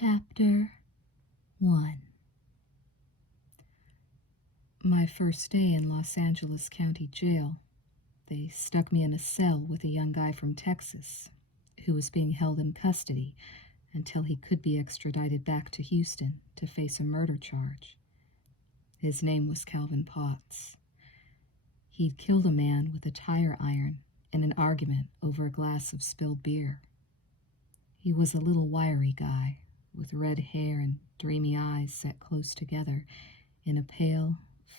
Chapter 1. My first day in Los Angeles County Jail, they stuck me in a cell with a young guy from Texas who was being held in custody until he could be extradited back to Houston to face a murder charge. His name was Calvin Potts. He'd killed a man with a tire iron in an argument over a glass of spilled beer. He was a little wiry guy with red hair and dreamy eyes set close together in a pale,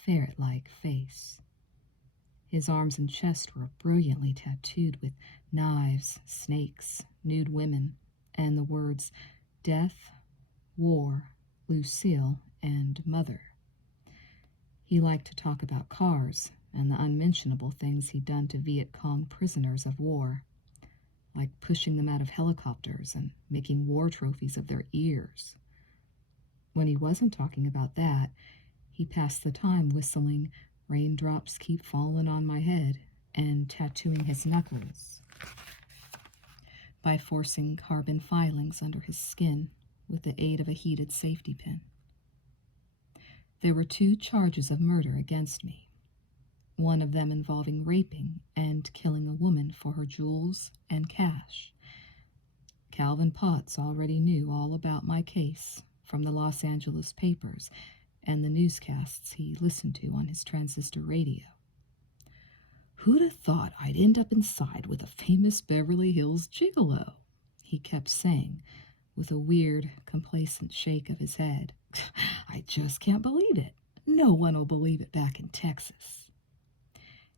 ferret-like face. His arms and chest were brilliantly tattooed with knives, snakes, nude women, and the words Death, War, Lucille, and Mother. He liked to talk about cars and the unmentionable things he'd done to Viet Cong prisoners of war, like pushing them out of helicopters and making war trophies of their ears. When he wasn't talking about that, he passed the time whistling Raindrops Keep Falling on My Head and tattooing his knuckles by forcing carbon filings under his skin with the aid of a heated safety pin. There were 2 charges of murder against me, one of them involving raping and killing a woman for her jewels and cash. Calvin Potts already knew all about my case from the Los Angeles papers and the newscasts he listened to on his transistor radio. "Who'd have thought I'd end up inside with a famous Beverly Hills gigolo?" he kept saying, with a weird, complacent shake of his head. "I just can't believe it. No one will believe it back in Texas."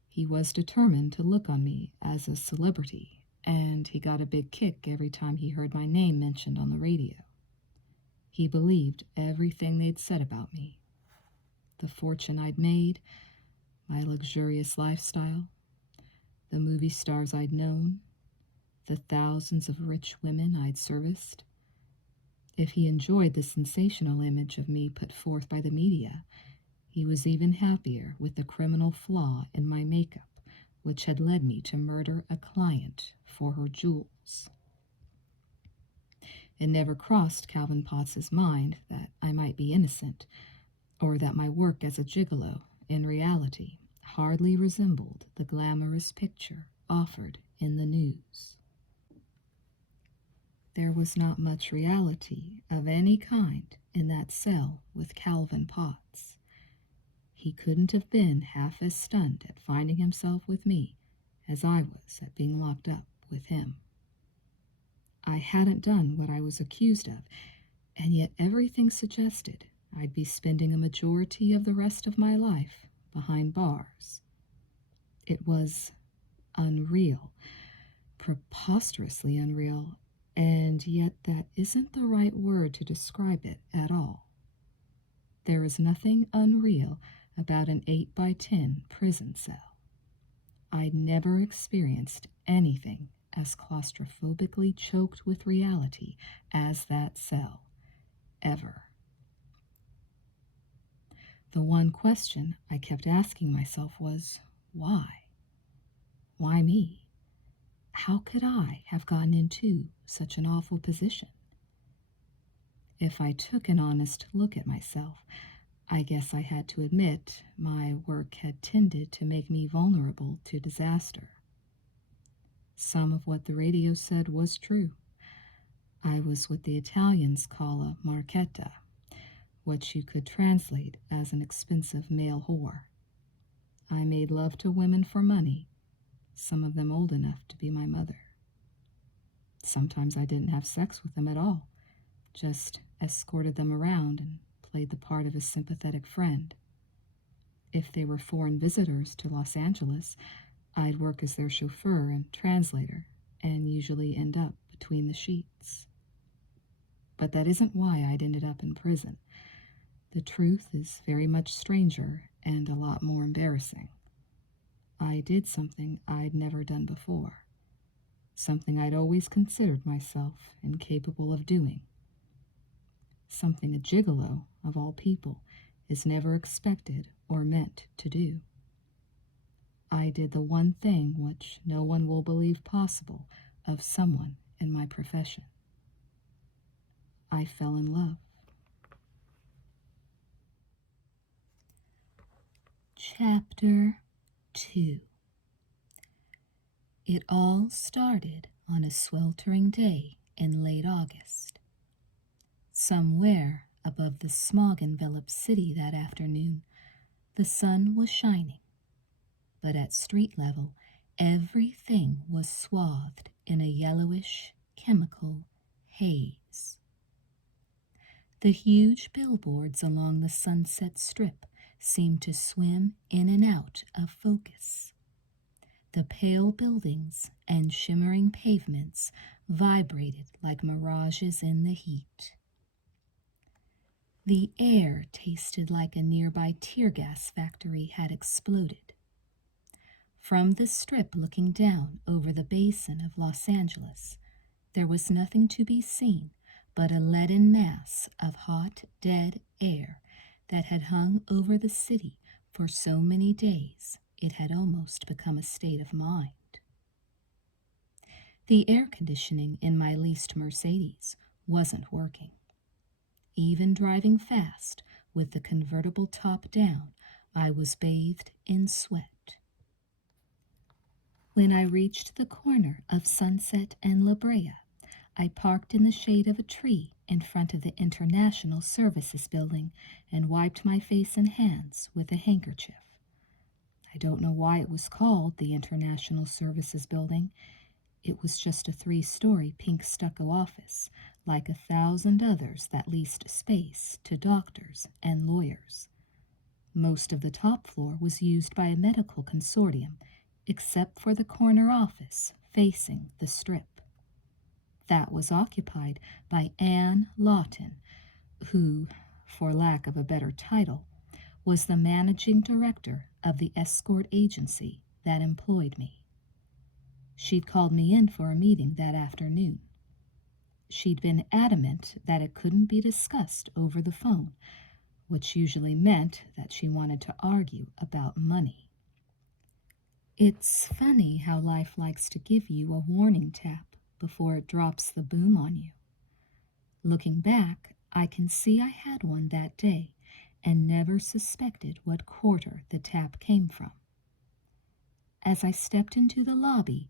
He was determined to look on me as a celebrity, and he got a big kick every time he heard my name mentioned on the radio. He believed everything they'd said about me. The fortune I'd made, my luxurious lifestyle, the movie stars I'd known, the thousands of rich women I'd serviced. If he enjoyed the sensational image of me put forth by the media, he was even happier with the criminal flaw in my makeup, which had led me to murder a client for her jewels. It never crossed Calvin Potts's mind that I might be innocent, or that my work as a gigolo, in reality, hardly resembled the glamorous picture offered in the news. There was not much reality of any kind in that cell with Calvin Potts. He couldn't have been half as stunned at finding himself with me as I was at being locked up with him. I hadn't done what I was accused of, and yet everything suggested I'd be spending a majority of the rest of my life behind bars. It was unreal, preposterously unreal, and yet that isn't the right word to describe it at all. There is nothing unreal about an 8x10 prison cell. I'd never experienced anything as claustrophobically choked with reality as that cell, ever. The one question I kept asking myself was, why? Why me? How could I have gotten into such an awful position? If I took an honest look at myself, I guess I had to admit my work had tended to make me vulnerable to disaster. Some of what the radio said was true. I was what the Italians call a marchetta, what you could translate as an expensive male whore. I made love to women for money, some of them old enough to be my mother. Sometimes I didn't have sex with them at all, just escorted them around and played the part of a sympathetic friend. If they were foreign visitors to Los Angeles, I'd work as their chauffeur and translator, and usually end up between the sheets. But that isn't why I'd ended up in prison. The truth is very much stranger and a lot more embarrassing. I did something I'd never done before, something I'd always considered myself incapable of doing, something a gigolo, of all people, is never expected or meant to do. I did the one thing which no one will believe possible of someone in my profession. I fell in love. Chapter 2. It all started on a sweltering day in late August. Somewhere above the smog-enveloped city that afternoon, the sun was shining, but at street level, everything was swathed in a yellowish, chemical haze. The huge billboards along the Sunset Strip seemed to swim in and out of focus. The pale buildings and shimmering pavements vibrated like mirages in the heat. The air tasted like a nearby tear gas factory had exploded. From the strip looking down over the basin of Los Angeles, there was nothing to be seen but a leaden mass of hot, dead air that had hung over the city for so many days it had almost become a state of mind. The air conditioning in my leased Mercedes wasn't working. Even driving fast with the convertible top down, I was bathed in sweat. When I reached the corner of Sunset and La Brea, I parked in the shade of a tree in front of the International Services Building and wiped my face and hands with a handkerchief. I don't know why it was called the International Services Building. It was just a 3-story pink stucco office, like 1,000 others that leased space to doctors and lawyers. Most of the top floor was used by a medical consortium, except for the corner office facing the strip. That was occupied by Anne Lawton, who, for lack of a better title, was the managing director of the escort agency that employed me. She'd called me in for a meeting that afternoon. She'd been adamant that it couldn't be discussed over the phone, which usually meant that she wanted to argue about money. It's funny how life likes to give you a warning tap before it drops the boom on you. Looking back, I can see I had one that day and never suspected what quarter the tap came from. As I stepped into the lobby,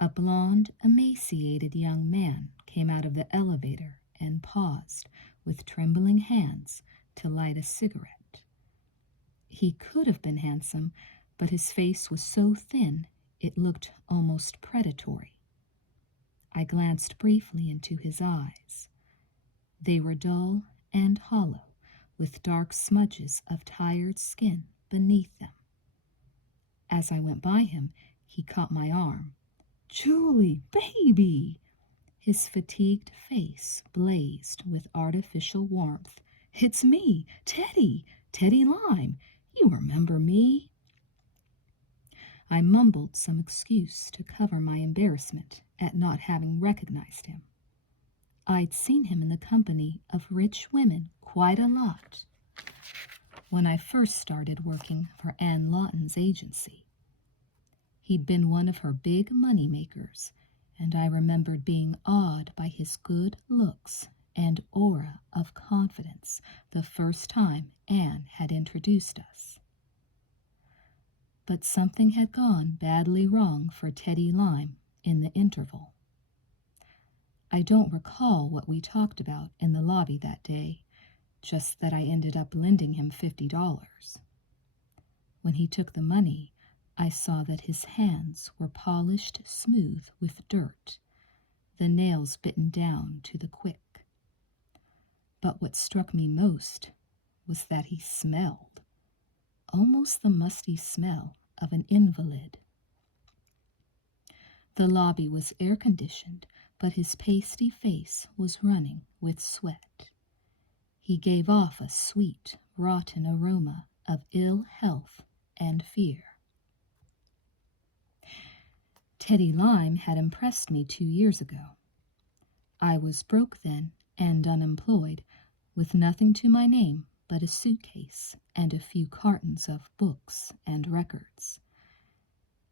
a blond, emaciated young man came out of the elevator and paused with trembling hands to light a cigarette. He could have been handsome, but his face was so thin it looked almost predatory. I glanced briefly into his eyes. They were dull and hollow, with dark smudges of tired skin beneath them. As I went by him, he caught my arm. "Julie, baby!" His fatigued face blazed with artificial warmth. "It's me, Teddy Lime. You remember me?" I mumbled some excuse to cover my embarrassment at not having recognized him. I'd seen him in the company of rich women quite a lot when I first started working for Anne Lawton's agency. He'd been one of her big money makers, and I remembered being awed by his good looks and aura of confidence the first time Anne had introduced us. But something had gone badly wrong for Teddy Lime in the interval. I don't recall what we talked about in the lobby that day, just that I ended up lending him $50. When he took the money, I saw that his hands were polished smooth with dirt, the nails bitten down to the quick. But what struck me most was that he smelled, almost the musty smell of an invalid. The lobby was air-conditioned, but his pasty face was running with sweat. He gave off a sweet, rotten aroma of ill health and fear. Teddy Lime had impressed me 2 years ago. I was broke then and unemployed, with nothing to my name but a suitcase and a few cartons of books and records.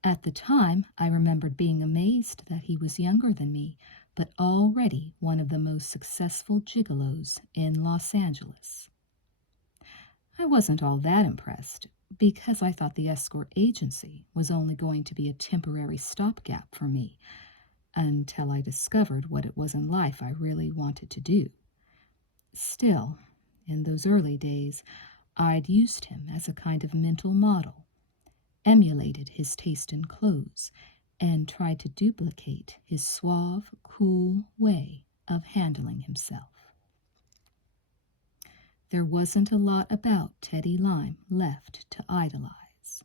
At the time, I remembered being amazed that he was younger than me, but already one of the most successful gigolos in Los Angeles. I wasn't all that impressed because I thought the escort agency was only going to be a temporary stopgap for me until I discovered what it was in life I really wanted to do. Still, in those early days, I'd used him as a kind of mental model, emulated his taste in clothes, and tried to duplicate his suave, cool way of handling himself. There wasn't a lot about Teddy Lime left to idolize.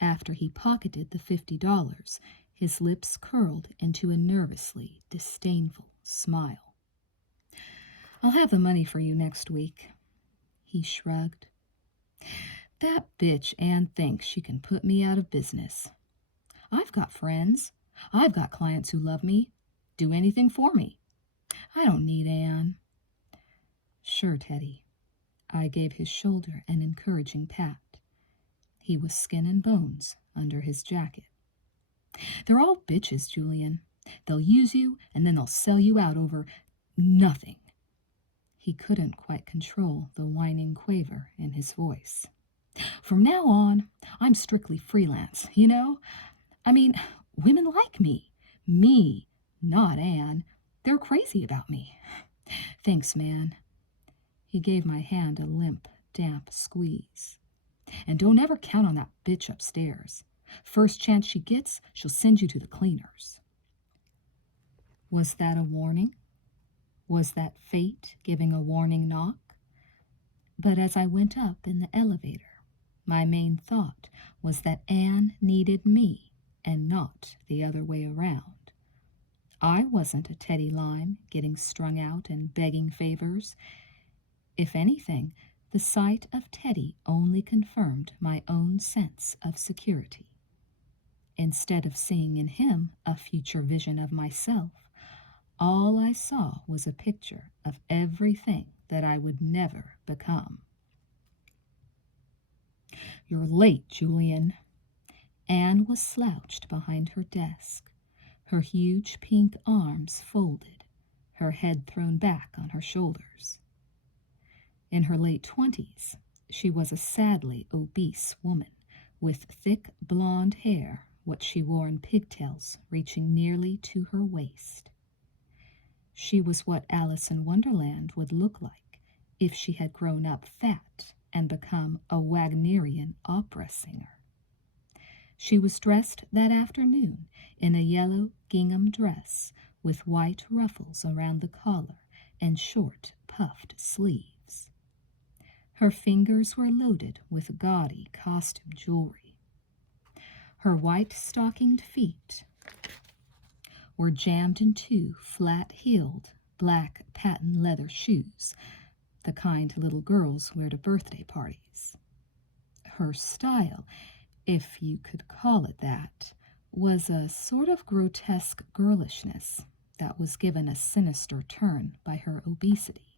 After he pocketed the $50, his lips curled into a nervously disdainful smile. "I'll have the money for you next week," he shrugged. "That bitch Ann thinks she can put me out of business. I've got friends. I've got clients who love me, do anything for me. I don't need Ann." "Sure, Teddy." I gave his shoulder an encouraging pat. He was skin and bones under his jacket. "They're all bitches, Julian. They'll use you, and then they'll sell you out over nothing." He couldn't quite control the whining quaver in his voice. "From now on, I'm strictly freelance, you know? I mean, women like me. Me, not Ann. They're crazy about me. Thanks, man." He gave my hand a limp, damp squeeze. "And don't ever count on that bitch upstairs. First chance she gets, she'll send you to the cleaners." Was that a warning? Was that fate giving a warning knock? But as I went up in the elevator, my main thought was that Ann needed me and not the other way around. I wasn't a Teddy Lime getting strung out and begging favors. If anything, the sight of Teddy only confirmed my own sense of security. Instead of seeing in him a future vision of myself, all I saw was a picture of everything that I would never become. "You're late, Julian." Ann was slouched behind her desk, her huge pink arms folded, her head thrown back on her shoulders. In her late 20s, she was a sadly obese woman with thick blonde hair, what she wore in pigtails reaching nearly to her waist. She was what Alice in Wonderland would look like if she had grown up fat and become a Wagnerian opera singer. She was dressed that afternoon in a yellow gingham dress with white ruffles around the collar and short, puffed sleeves. Her fingers were loaded with gaudy costume jewelry. Her white stockinged feet were jammed into flat-heeled, black patent leather shoes, the kind little girls wear to birthday parties. Her style, if you could call it that, was a sort of grotesque girlishness that was given a sinister turn by her obesity.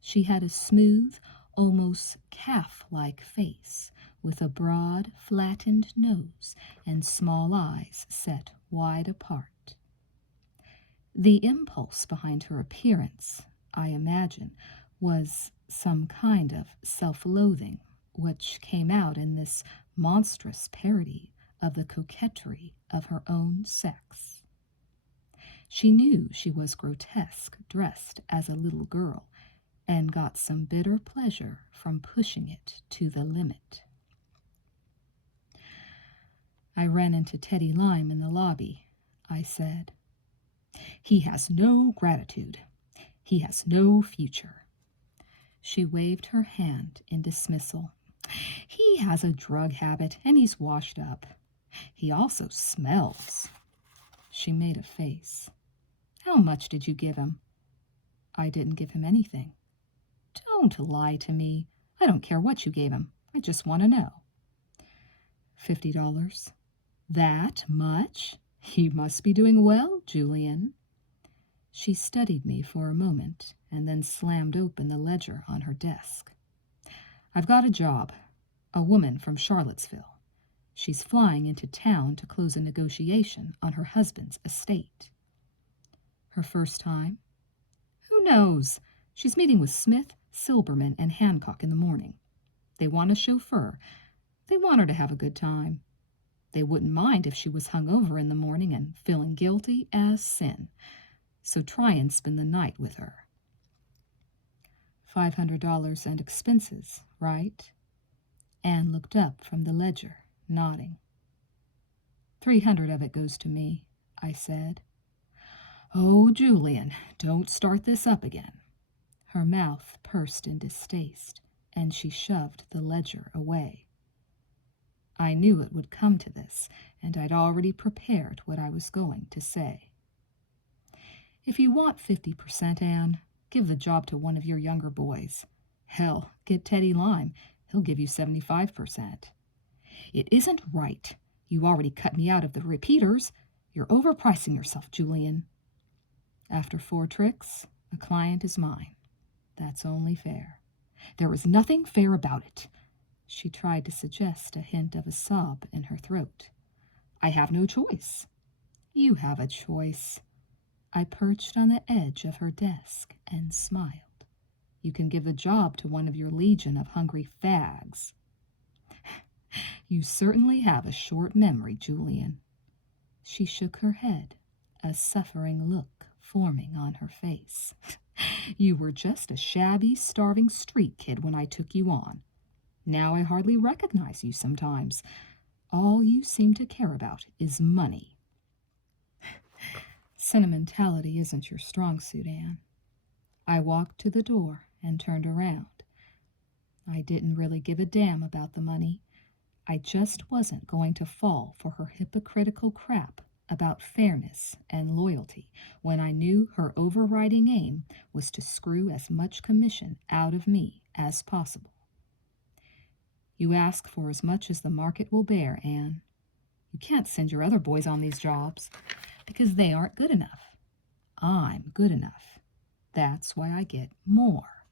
She had a smooth, almost calf-like face, with a broad, flattened nose and small eyes set wide apart. The impulse behind her appearance, I imagine, was some kind of self-loathing, which came out in this monstrous parody of the coquetry of her own sex. She knew she was grotesque dressed as a little girl, and got some bitter pleasure from pushing it to the limit. "I ran into Teddy Lime in the lobby," I said. "He has no gratitude. He has no future." She waved her hand in dismissal. "He has a drug habit, and he's washed up. He also smells." She made a face. "How much did you give him?" "I didn't give him anything." "Don't lie to me. I don't care what you gave him. I just want to know." $50. "That much? He must be doing well, Julian." She studied me for a moment and then slammed open the ledger on her desk. "I've got a job. A woman from Charlottesville. She's flying into town to close a negotiation on her husband's estate." Her first time? Who knows? She's meeting with Smith, Silberman, and Hancock in the morning. They want a chauffeur. They want her to have a good time. They wouldn't mind if she was hung over in the morning and feeling guilty as sin. So try and spend the night with her. $500 and expenses, right? Anne looked up from the ledger, nodding. 300 of it goes to me, I said. Oh, Julian, don't start this up again. Her mouth pursed in distaste, and she shoved the ledger away. I knew it would come to this, and I'd already prepared what I was going to say. If you want 50%, Anne, give the job to one of your younger boys. Hell, get Teddy Lime. He'll give you 75%. It isn't right. You already cut me out of the repeaters. You're overpricing yourself, Julian. After 4 tricks, a client is mine. That's only fair. There is nothing fair about it. She tried to suggest a hint of a sob in her throat. I have no choice. You have a choice. I perched on the edge of her desk and smiled. You can give the job to one of your legion of hungry fags. You certainly have a short memory, Julian. She shook her head, a suffering look forming on her face. You were just a shabby, starving street kid when I took you on. Now I hardly recognize you sometimes. All you seem to care about is money. Sentimentality isn't your strong suit, Anne. I walked to the door and turned around. I didn't really give a damn about the money. I just wasn't going to fall for her hypocritical crap about fairness and loyalty when I knew her overriding aim was to screw as much commission out of me as possible. You ask for as much as the market will bear, Anne. You can't send your other boys on these jobs because they aren't good enough. I'm good enough. That's why I get more.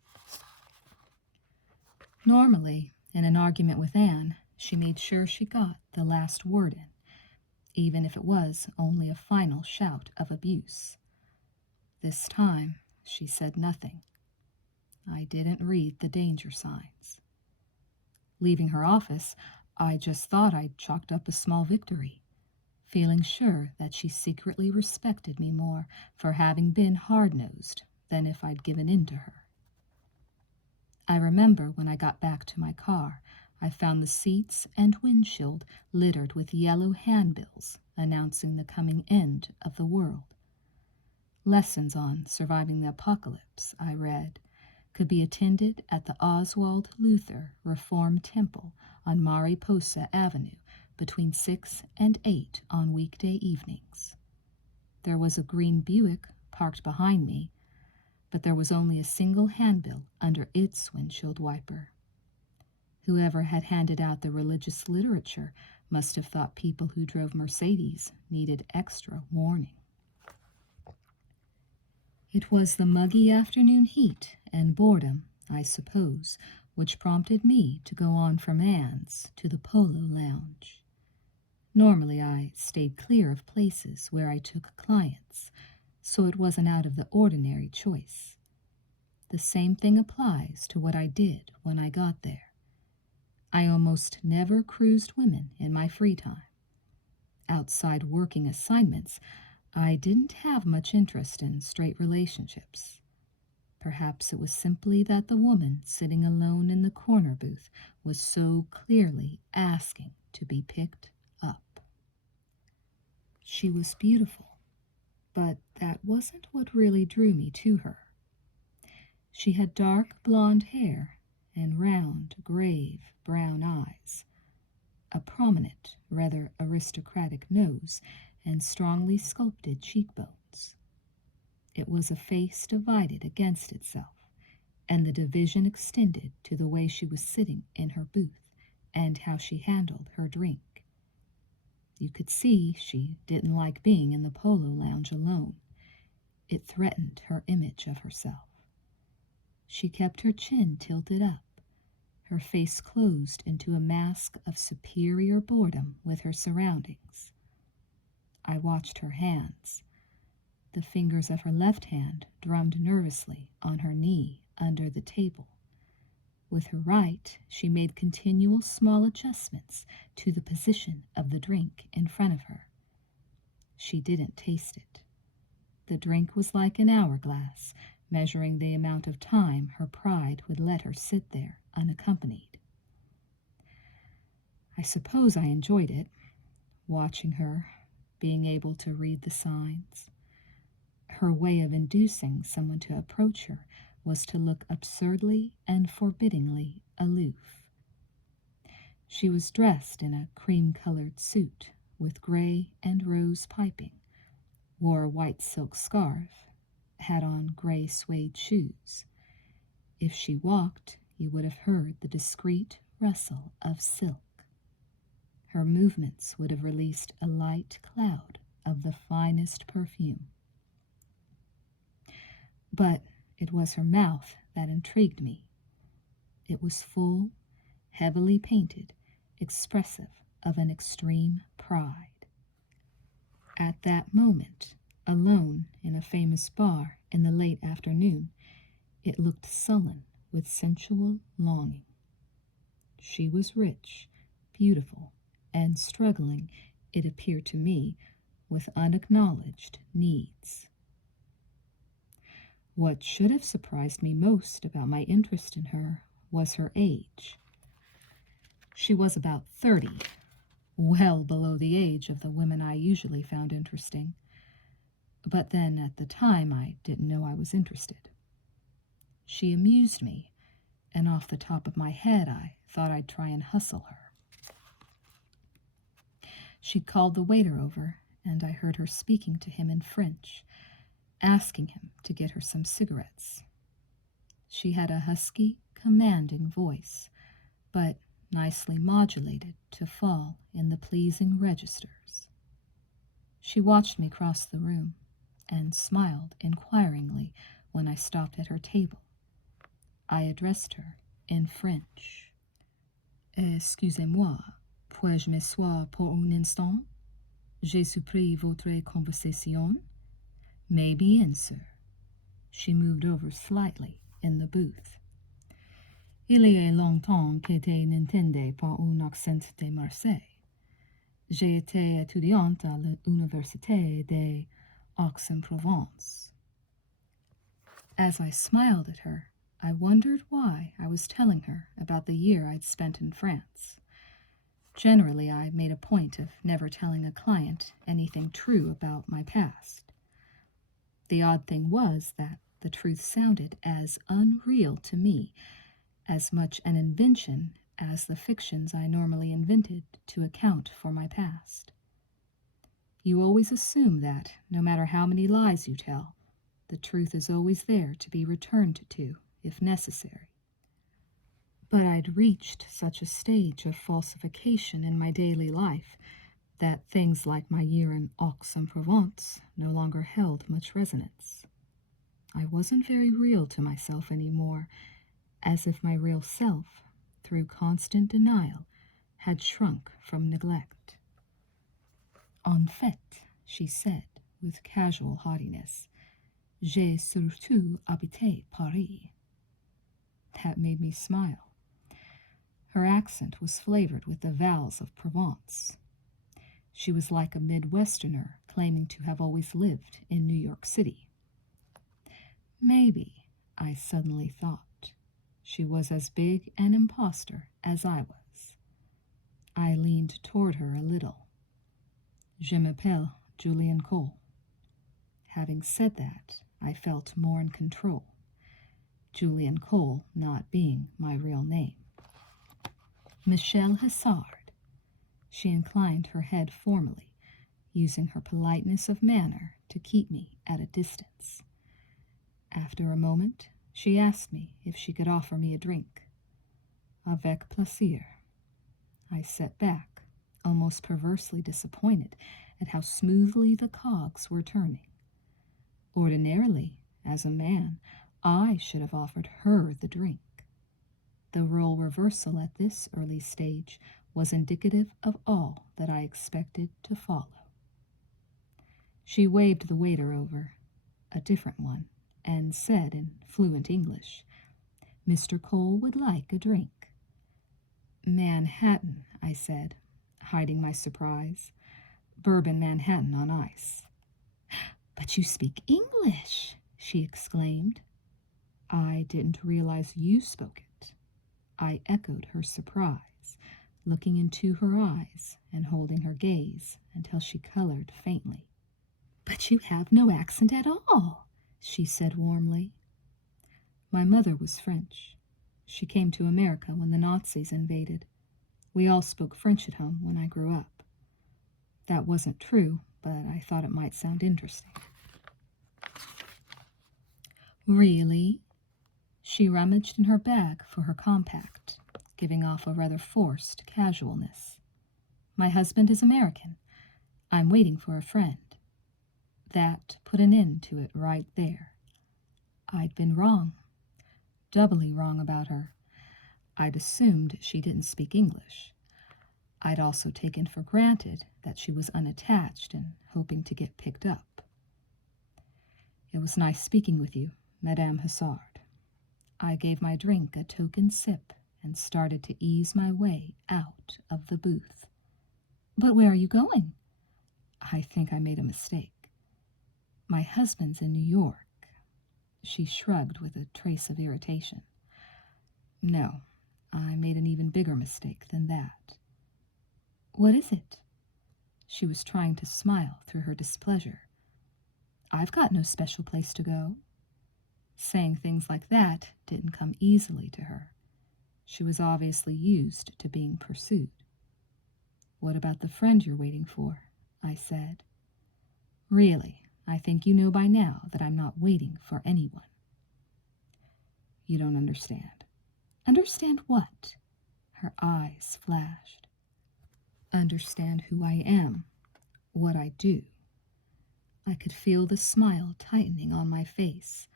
Normally, in an argument with Anne, she made sure she got the last word in, even if it was only a final shout of abuse. This time, she said nothing. I didn't read the danger signs. Leaving her office, I just thought I'd chalked up a small victory, feeling sure that she secretly respected me more for having been hard-nosed than if I'd given in to her. I remember when I got back to my car, I found the seats and windshield littered with yellow handbills announcing the coming end of the world. Lessons on surviving the apocalypse, I read, could be attended at the Oswald Luther Reform Temple on Mariposa Avenue between 6 and 8 on weekday evenings. There was a green Buick parked behind me, but there was only a single handbill under its windshield wiper. Whoever had handed out the religious literature must have thought people who drove Mercedes needed extra warning. It was the muggy afternoon heat and boredom, I suppose, which prompted me to go on from Anne's to the Polo Lounge. Normally I stayed clear of places where I took clients, so it was an out-of-the-ordinary choice. The same thing applies to what I did when I got there. I almost never cruised women in my free time. Outside working assignments, I didn't have much interest in straight relationships. Perhaps it was simply that the woman sitting alone in the corner booth was so clearly asking to be picked up. She was beautiful, but that wasn't what really drew me to her. She had dark blonde hair and round, grave brown eyes, a prominent, rather aristocratic nose, and strongly sculpted cheekbones. It was a face divided against itself, and the division extended to the way she was sitting in her booth and how she handled her drink. You could see she didn't like being in the Polo Lounge alone. It threatened her image of herself. She kept her chin tilted up, her face closed into a mask of superior boredom with her surroundings. I watched her hands. the fingers of her left hand drummed nervously on her knee under the table. With her right, she made continual small adjustments to the position of the drink in front of her. She didn't taste it. The drink was like an hourglass, measuring the amount of time her pride would let her sit there unaccompanied. I suppose I enjoyed it, watching her, being able to read the signs. Her way of inducing someone to approach her was to look absurdly and forbiddingly aloof. She was dressed in a cream-colored suit with gray and rose piping, wore a white silk scarf, had on gray suede shoes. If she walked, you would have heard the discreet rustle of silk. Her movements would have released a light cloud of the finest perfume. But it was her mouth that intrigued me. It was full, heavily painted, expressive of an extreme pride. At that moment, alone in a famous bar in the late afternoon, it looked sullen with sensual longing. She was rich, beautiful, and struggling, it appeared to me, with unacknowledged needs. What should have surprised me most about my interest in her was her age. She was about 30, well below the age of the women I usually found interesting. But then, at the time, I didn't know I was interested. She amused me, and off the top of my head, I thought I'd try and hustle her. She called the waiter over, and I heard her speaking to him in French, asking him to get her some cigarettes. She had a husky, commanding voice, but nicely modulated to fall in the pleasing registers. She watched me cross the room and smiled inquiringly when I stopped at her table. I addressed her in French. Excusez-moi, puis-je m'asseoir pour un instant? J'ai surpris votre conversation? Mais bien sûr. She moved over slightly in the booth. Il y a longtemps que tu n'entendais pas un accent de Marseille. J'ai été étudiante à l'université d'Aix-en-Provence. As I smiled at her, I wondered why I was telling her about the year I'd spent in France. Generally, I made a point of never telling a client anything true about my past. The odd thing was that the truth sounded as unreal to me, as much an invention as the fictions I normally invented to account for my past. You always assume that, no matter how many lies you tell, the truth is always there to be returned to, if necessary. But I'd reached such a stage of falsification in my daily life that things like my year in Aix-en-Provence no longer held much resonance. I wasn't very real to myself anymore, as if my real self, through constant denial, had shrunk from neglect. En fait, she said, with casual haughtiness, j'ai surtout habité Paris. That made me smile. Her accent was flavored with the vowels of Provence. She was like a Midwesterner claiming to have always lived in New York City. Maybe, I suddenly thought, she was as big an impostor as I was. I leaned toward her a little. Je m'appelle Julian Cole. Having said that, I felt more in control, Julian Cole not being my real name. Michelle Hassard. She inclined her head formally, using her politeness of manner to keep me at a distance. After a moment, she asked me if she could offer me a drink. Avec plaisir. I sat back, almost perversely disappointed at how smoothly the cogs were turning. Ordinarily, as a man, I should have offered her the drink. The role reversal at this early stage was indicative of all that I expected to follow. She waved the waiter over, a different one, and said in fluent English, "Mr. Cole would like a drink." "Manhattan," I said, hiding my surprise. "Bourbon Manhattan on ice." "But you speak English!" she exclaimed. "I didn't realize you spoke it." I echoed her surprise, looking into her eyes and holding her gaze until she colored faintly. "But you have no accent at all," she said warmly. "My mother was French. She came to America when the Nazis invaded. We all spoke French at home when I grew up." That wasn't true, but I thought it might sound interesting. "Really?" She rummaged in her bag for her compact, giving off a rather forced casualness. "My husband is American. I'm waiting for a friend." That put an end to it right there. I'd been wrong, doubly wrong about her. I'd assumed she didn't speak English. I'd also taken for granted that she was unattached and hoping to get picked up. "It was nice speaking with you, Madame Hassard." I gave my drink a token sip and started to ease my way out of the booth. "But where are you going?" "I think I made a mistake. My husband's in New York." She shrugged with a trace of irritation. "No, I made an even bigger mistake than that." "What is it?" She was trying to smile through her displeasure. "I've got no special place to go." Saying things like that didn't come easily to her. She was obviously used to being pursued. "What about the friend you're waiting for?" I said. "Really, I think you know by now that I'm not waiting for anyone." "You don't understand." "Understand what?" Her eyes flashed. "Understand who I am, what I do." I could feel the smile tightening on my face,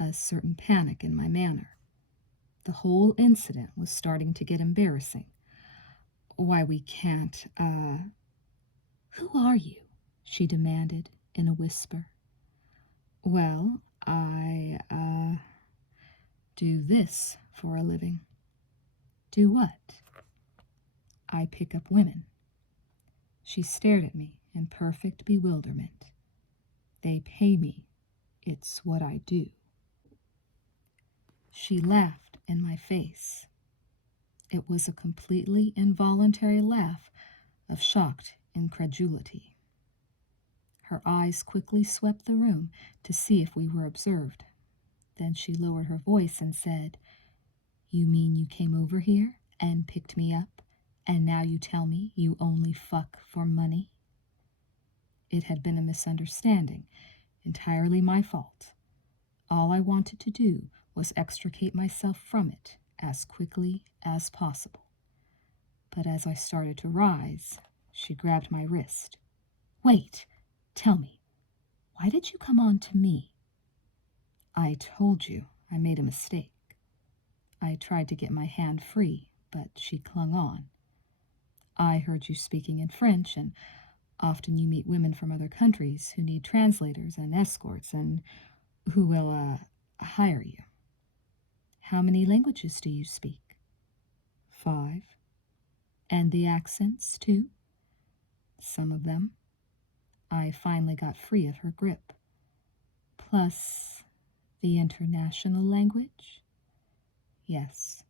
a certain panic in my manner. The whole incident was starting to get embarrassing. "Why, we can't, Who are you?" she demanded in a whisper. "Well, I, do this for a living." "Do what?" "I pick up women." She stared at me in perfect bewilderment. "They pay me. It's what I do." She laughed in my face. It was a completely involuntary laugh of shocked incredulity. Her eyes quickly swept the room to see if we were observed. Then she lowered her voice and said, "You mean you came over here and picked me up, and now you tell me you only fuck for money?" It had been a misunderstanding, entirely my fault. All I wanted to do was extricate myself from it as quickly as possible. But as I started to rise, she grabbed my wrist. "Wait, tell me, why did you come on to me?" "I told you I made a mistake." I tried to get my hand free, but she clung on. "I heard you speaking in French, and often you meet women from other countries who need translators and escorts and who will, hire you." "How many languages do you speak?" "5. "And the accents, too?" "Some of them." I finally got free of her grip. "Plus the international language?" "Yes."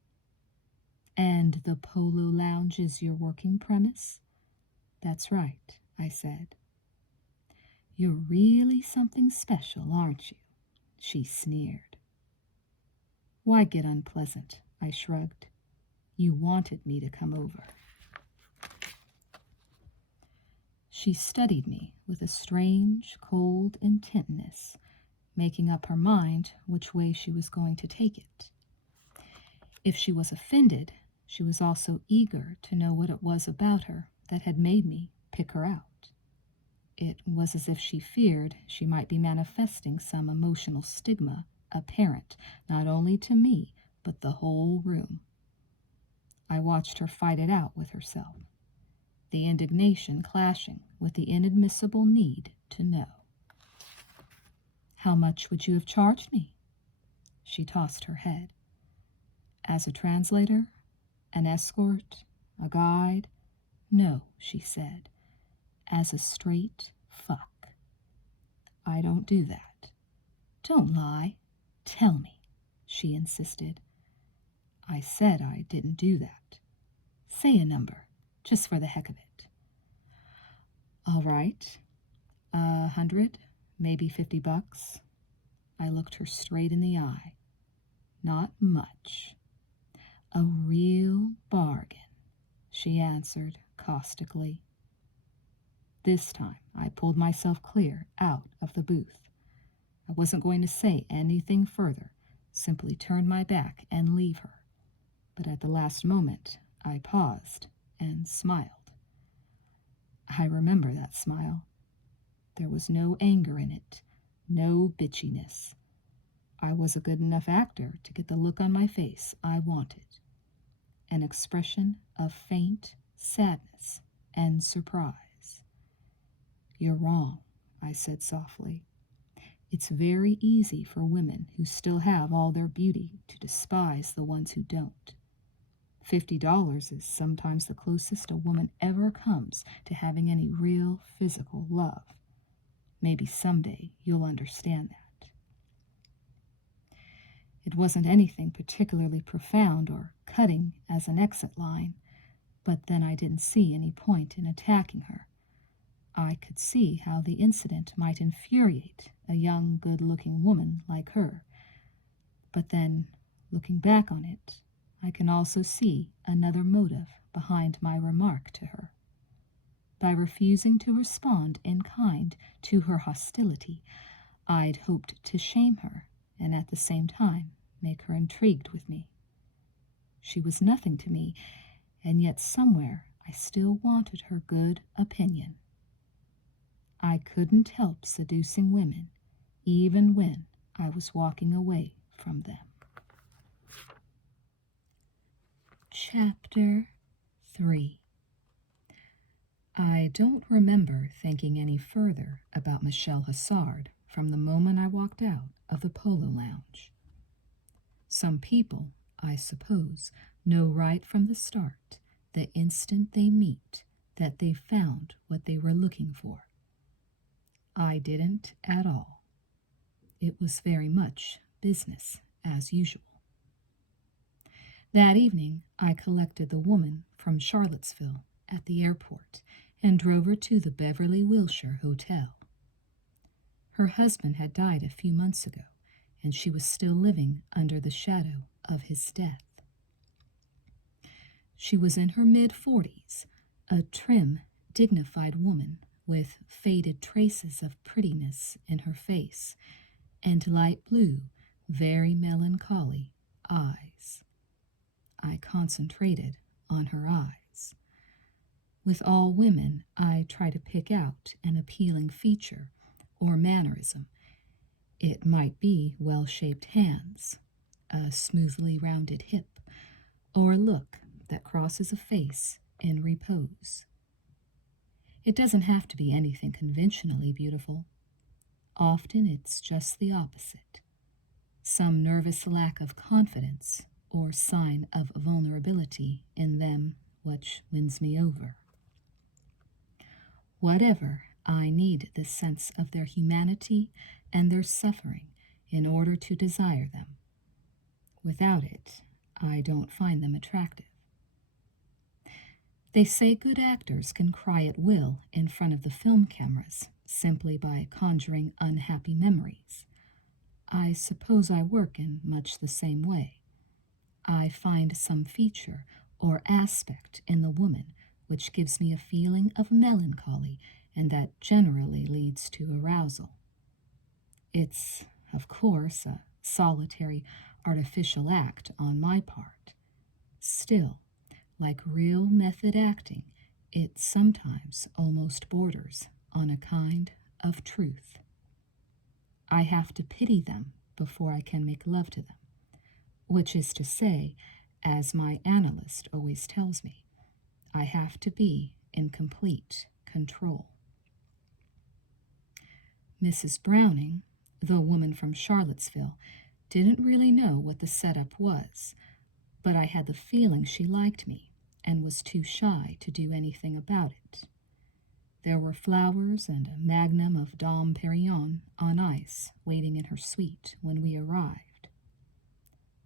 "And the Polo Lounge is your working premise?" "That's right," I said. "You're really something special, aren't you?" she sneered. "Why get unpleasant?" I shrugged. "You wanted me to come over." She studied me with a strange, cold intentness, making up her mind which way she was going to take it. If she was offended, she was also eager to know what it was about her that had made me pick her out. It was as if she feared she might be manifesting some emotional stigma apparent not only to me, but the whole room. I watched her fight it out with herself, the indignation clashing with the inadmissible need to know. How much would you have charged me? She tossed her head. As a translator? An escort? A guide? No, she said. As a straight fuck. I don't do that. Don't lie. Tell me, she insisted. I said I didn't do that. Say a number, just for the heck of it. All right. 100, maybe $50. I looked her straight in the eye. Not much. A real bargain, she answered caustically. This time I pulled myself clear out of the booth. I wasn't going to say anything further, simply turn my back and leave her. But at the last moment, I paused and smiled. I remember that smile. There was no anger in it, no bitchiness. I was a good enough actor to get the look on my face I wanted. An expression of faint sadness and surprise. You're wrong, I said softly. It's very easy for women who still have all their beauty to despise the ones who don't. $50 is sometimes the closest a woman ever comes to having any real physical love. Maybe someday you'll understand that. It wasn't anything particularly profound or cutting as an exit line, but then I didn't see any point in attacking her. I could see how the incident might infuriate a young, good-looking woman like her. But then, looking back on it, I can also see another motive behind my remark to her. By refusing to respond in kind to her hostility, I'd hoped to shame her and at the same time make her intrigued with me. She was nothing to me, and yet somewhere I still wanted her good opinion. I couldn't help seducing women, even when I was walking away from them. Chapter 3. I don't remember thinking any further about Michelle Hassard from the moment I walked out of the Polo Lounge. Some people, I suppose, know right from the start, the instant they meet, that they found what they were looking for. I didn't at all. It was very much business as usual. That evening, I collected the woman from Charlottesville at the airport and drove her to the Beverly Wilshire Hotel. Her husband had died a few months ago, and she was still living under the shadow of his death. She was in her mid-40s, a trim, dignified woman with faded traces of prettiness in her face and light blue, very melancholy eyes. I concentrated on her eyes. With all women, I try to pick out an appealing feature or mannerism. It might be well-shaped hands, a smoothly rounded hip, or a look that crosses a face in repose. It doesn't have to be anything conventionally beautiful. Often it's just the opposite. Some nervous lack of confidence or sign of vulnerability in them which wins me over. Whatever, I need the sense of their humanity and their suffering in order to desire them. Without it, I don't find them attractive. They say good actors can cry at will in front of the film cameras simply by conjuring unhappy memories. I suppose I work in much the same way. I find some feature or aspect in the woman which gives me a feeling of melancholy and that generally leads to arousal. It's, of course, a solitary, artificial act on my part. Still, like real method acting, it sometimes almost borders on a kind of truth. I have to pity them before I can make love to them, which is to say, as my analyst always tells me, I have to be in complete control. Mrs. Browning, The woman from Charlottesville didn't really know what the setup was, but I had the feeling she liked me and was too shy to do anything about it. There were flowers and a magnum of Dom Perignon on ice waiting in her suite when we arrived.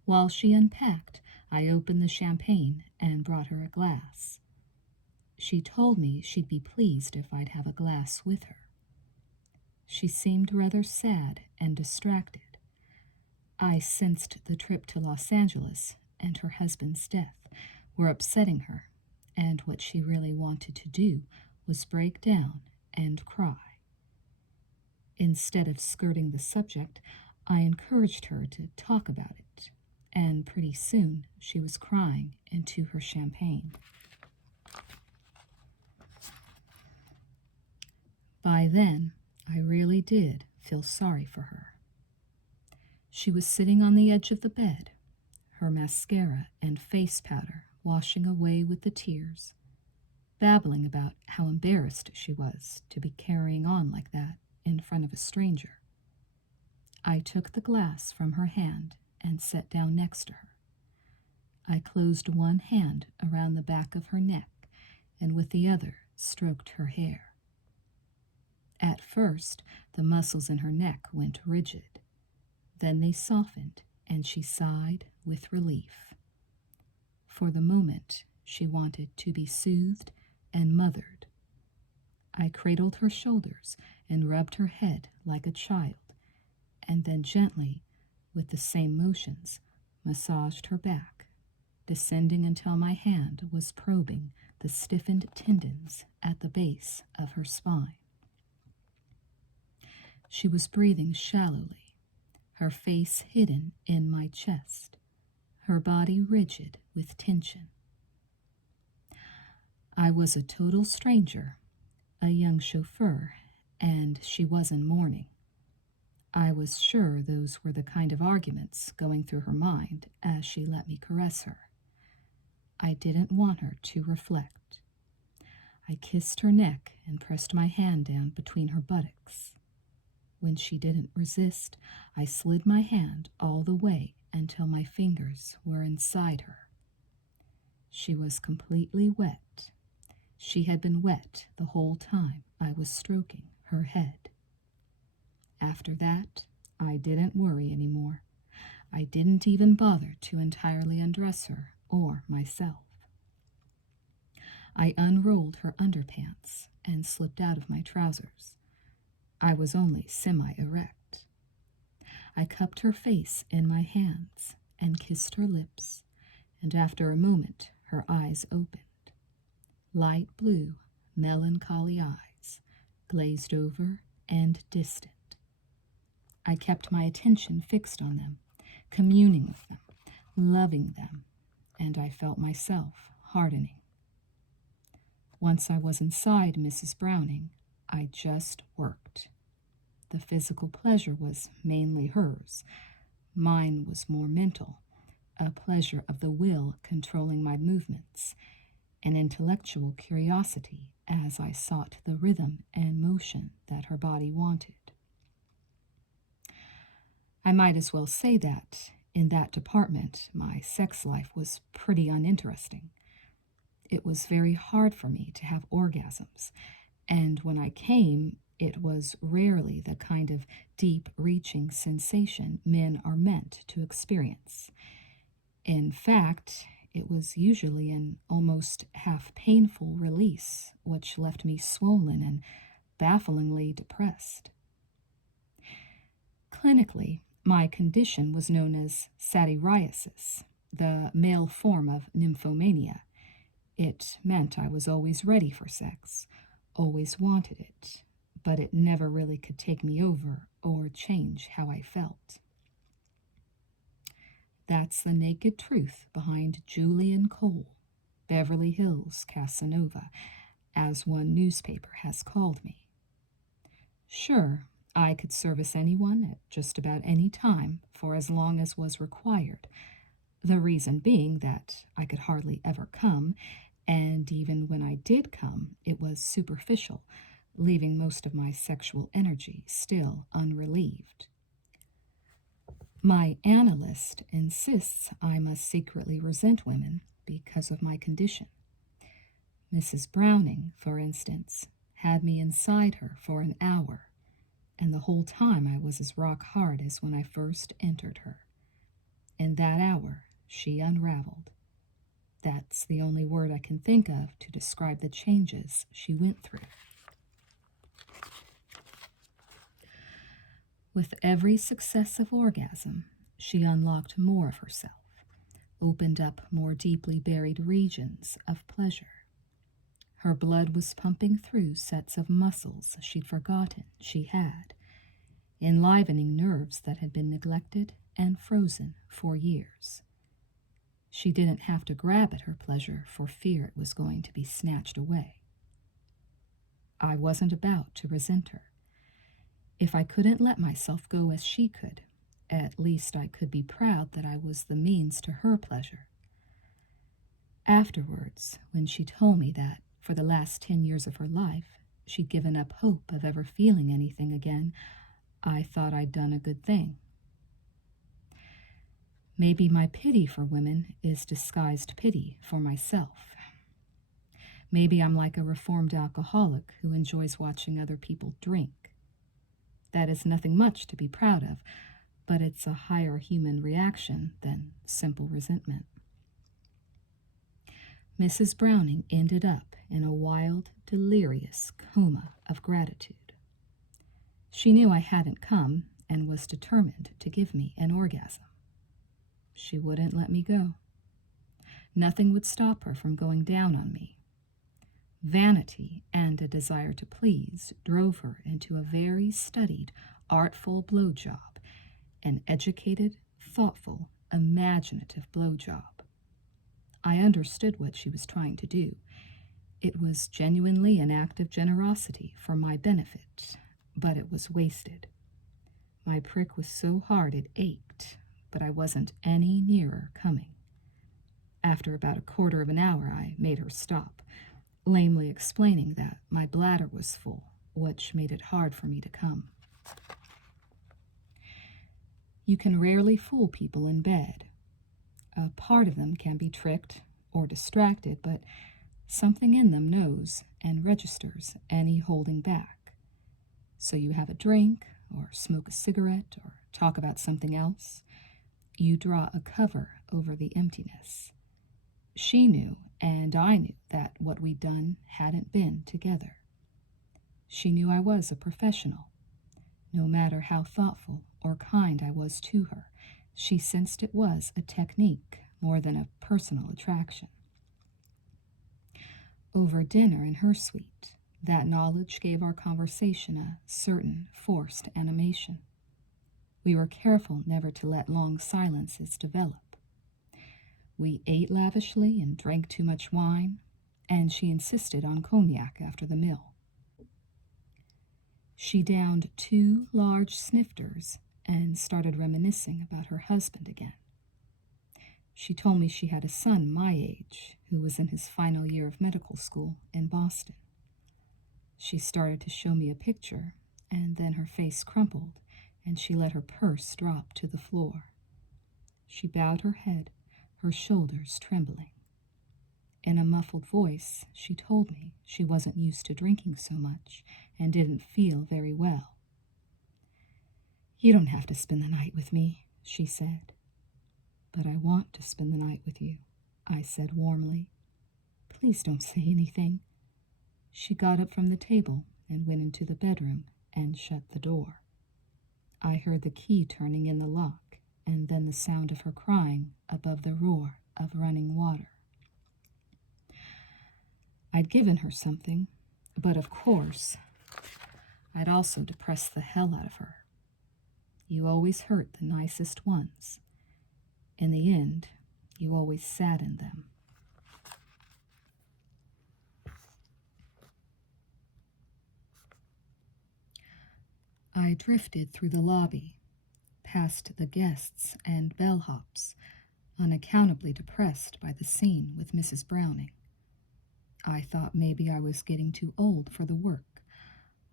While she unpacked, I opened the champagne and brought her a glass. She told me she'd be pleased if I'd have a glass with her. She seemed rather sad and distracted. I sensed the trip to Los Angeles and her husband's death were upsetting her, and what she really wanted to do was break down and cry. Instead of skirting the subject, I encouraged her to talk about it, and pretty soon she was crying into her champagne. By then, I really did feel sorry for her. She was sitting on the edge of the bed, her mascara and face powder washing away with the tears, babbling about how embarrassed she was to be carrying on like that in front of a stranger. I took the glass from her hand and sat down next to her. I closed one hand around the back of her neck and with the other stroked her hair. At first, the muscles in her neck went rigid. Then they softened, and she sighed with relief. For the moment, she wanted to be soothed and mothered. I cradled her shoulders and rubbed her head like a child, and then gently, with the same motions, massaged her back, descending until my hand was probing the stiffened tendons at the base of her spine. She was breathing shallowly, her face hidden in my chest, her body rigid with tension. I was a total stranger, a young chauffeur, and she was in mourning. I was sure those were the kind of arguments going through her mind as she let me caress her. I didn't want her to reflect. I kissed her neck and pressed my hand down between her buttocks. When she didn't resist, I slid my hand all the way until my fingers were inside her. She was completely wet. She had been wet the whole time I was stroking her head. After that, I didn't worry anymore. I didn't even bother to entirely undress her or myself. I unrolled her underpants and slipped out of my trousers. I was only semi-erect. I cupped her face in my hands and kissed her lips, and after a moment her eyes opened. Light blue, melancholy eyes, glazed over and distant. I kept my attention fixed on them, communing with them, loving them, and I felt myself hardening. Once I was inside Mrs. Browning, I just worked. The physical pleasure was mainly hers. Mine was more mental, a pleasure of the will controlling my movements, an intellectual curiosity as I sought the rhythm and motion that her body wanted. I might as well say that, in that department, my sex life was pretty uninteresting. It was very hard for me to have orgasms, and when I came, it was rarely the kind of deep-reaching sensation men are meant to experience. In fact, it was usually an almost half-painful release, which left me swollen and bafflingly depressed. Clinically, my condition was known as satyriasis, the male form of nymphomania. It meant I was always ready for sex, always wanted it, but it never really could take me over or change how I felt. That's the naked truth behind Julian Cole, Beverly Hills Casanova, as one newspaper has called me. Sure, I could service anyone at just about any time for as long as was required, the reason being that I could hardly ever come, and even when I did come, it was superficial, leaving most of my sexual energy still unrelieved. My analyst insists I must secretly resent women because of my condition. Mrs. Browning, for instance, had me inside her for an hour, and the whole time I was as rock hard as when I first entered her. In that hour, she unraveled. That's the only word I can think of to describe the changes she went through. With every successive orgasm, she unlocked more of herself, opened up more deeply buried regions of pleasure. Her blood was pumping through sets of muscles she'd forgotten she had, enlivening nerves that had been neglected and frozen for years. She didn't have to grab at her pleasure for fear it was going to be snatched away. I wasn't about to resent her. If I couldn't let myself go as she could, at least I could be proud that I was the means to her pleasure. Afterwards, when she told me that, for the last 10 years of her life, she'd given up hope of ever feeling anything again, I thought I'd done a good thing. Maybe my pity for women is disguised pity for myself. Maybe I'm like a reformed alcoholic who enjoys watching other people drink. That is nothing much to be proud of, but it's a higher human reaction than simple resentment. Mrs. Browning ended up in a wild, delirious coma of gratitude. She knew I hadn't come and was determined to give me an orgasm. She wouldn't let me go. Nothing would stop her from going down on me. Vanity and a desire to please drove her into a very studied, artful blowjob, an educated, thoughtful, imaginative blowjob. I understood what she was trying to do. It was genuinely an act of generosity for my benefit, but it was wasted. My prick was so hard it ached, but I wasn't any nearer coming. After about a quarter of an hour, I made her stop, lamely explaining that my bladder was full, which made it hard for me to come. You can rarely fool people in bed. A part of them can be tricked or distracted, but something in them knows and registers any holding back. So you have a drink, or smoke a cigarette, or talk about something else. You draw a cover over the emptiness. She knew, and I knew, that what we'd done hadn't been together. She knew I was a professional. No matter how thoughtful or kind I was to her, she sensed it was a technique more than a personal attraction. Over dinner in her suite, that knowledge gave our conversation a certain forced animation. We were careful never to let long silences develop. We ate lavishly and drank too much wine, and she insisted on cognac after the meal. She downed 2 large snifters and started reminiscing about her husband again. She told me she had a son my age who was in his final year of medical school in Boston. She started to show me a picture, and then her face crumpled, and she let her purse drop to the floor. She bowed her head, her shoulders trembling. In a muffled voice, she told me she wasn't used to drinking so much and didn't feel very well. "You don't have to spend the night with me," she said. "But I want to spend the night with you," I said warmly. "Please don't say anything." She got up from the table and went into the bedroom and shut the door. I heard the key turning in the lock, and then the sound of her crying above the roar of running water. I'd given her something, but of course, I'd also depressed the hell out of her. You always hurt the nicest ones. In the end, you always sadden them. I drifted through the lobby, past the guests and bellhops, unaccountably depressed by the scene with Mrs. Browning. I thought maybe I was getting too old for the work,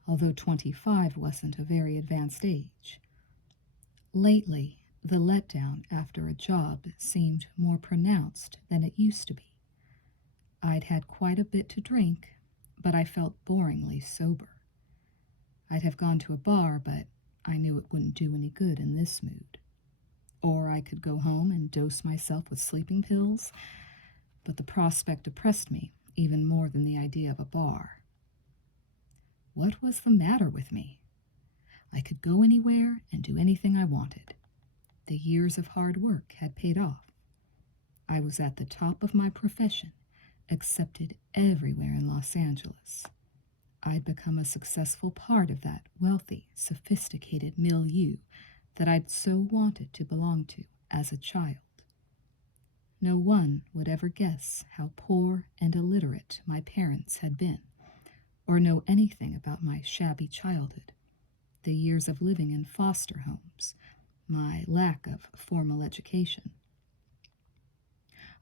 although 25 wasn't a very advanced age. Lately, The letdown after a job seemed more pronounced than it used to be. I'd had quite a bit to drink, but I felt boringly sober. I'd have gone to a bar, but I knew it wouldn't do any good in this mood. Or I could go home and dose myself with sleeping pills, but the prospect depressed me even more than the idea of a bar. What was the matter with me? I could go anywhere and do anything I wanted. The years of hard work had paid off. I was at the top of my profession, accepted everywhere in Los Angeles. I'd become a successful part of that wealthy, sophisticated milieu that I'd so wanted to belong to as a child. No one would ever guess how poor and illiterate my parents had been, or know anything about my shabby childhood, the years of living in foster homes, my lack of formal education.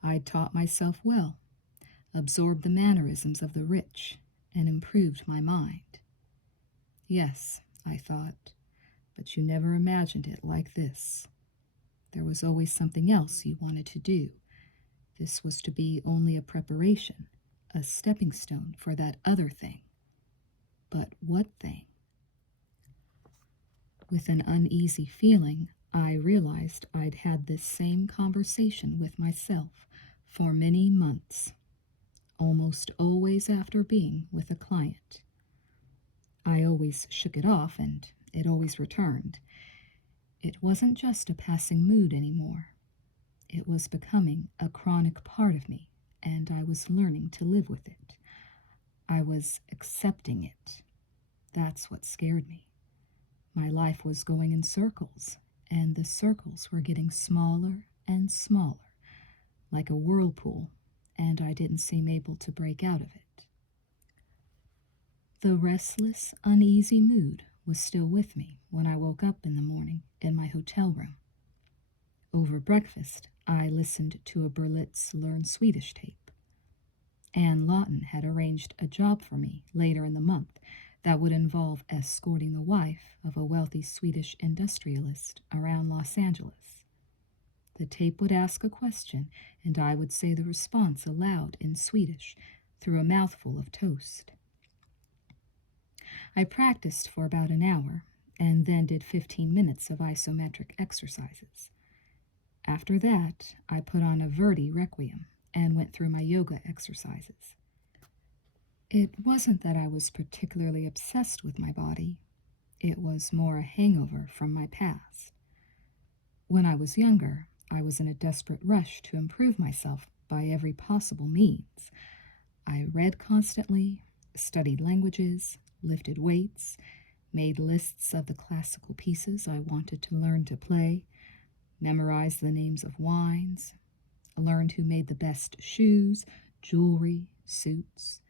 I'd taught myself well, absorbed the mannerisms of the rich, and improved my mind. Yes, I thought, but you never imagined it like this. There was always something else you wanted to do. This was to be only a preparation, a stepping stone for that other thing. But what thing? With an uneasy feeling, I realized I'd had this same conversation with myself for many months, almost always after being with a client. I always shook it off, and it always returned. It wasn't just a passing mood anymore. It was becoming a chronic part of me, and I was learning to live with it. I was accepting it. That's what scared me. My life was going in circles, and the circles were getting smaller and smaller, like a whirlpool, and I didn't seem able to break out of it. The restless, uneasy mood was still with me when I woke up in the morning in my hotel room. Over breakfast, I listened to a Berlitz Learn Swedish tape. Anne Lawton had arranged a job for me later in the month that would involve escorting the wife of a wealthy Swedish industrialist around Los Angeles. The tape would ask a question, and I would say the response aloud in Swedish through a mouthful of toast. I practiced for about an hour, and then did 15 minutes of isometric exercises. After that, I put on a Verdi Requiem and went through my yoga exercises. It wasn't that I was particularly obsessed with my body. It was more a hangover from my past. When I was younger, I was in a desperate rush to improve myself by every possible means. I read constantly, studied languages, lifted weights, made lists of the classical pieces I wanted to learn to play, memorized the names of wines, learned who made the best shoes, jewelry, suits.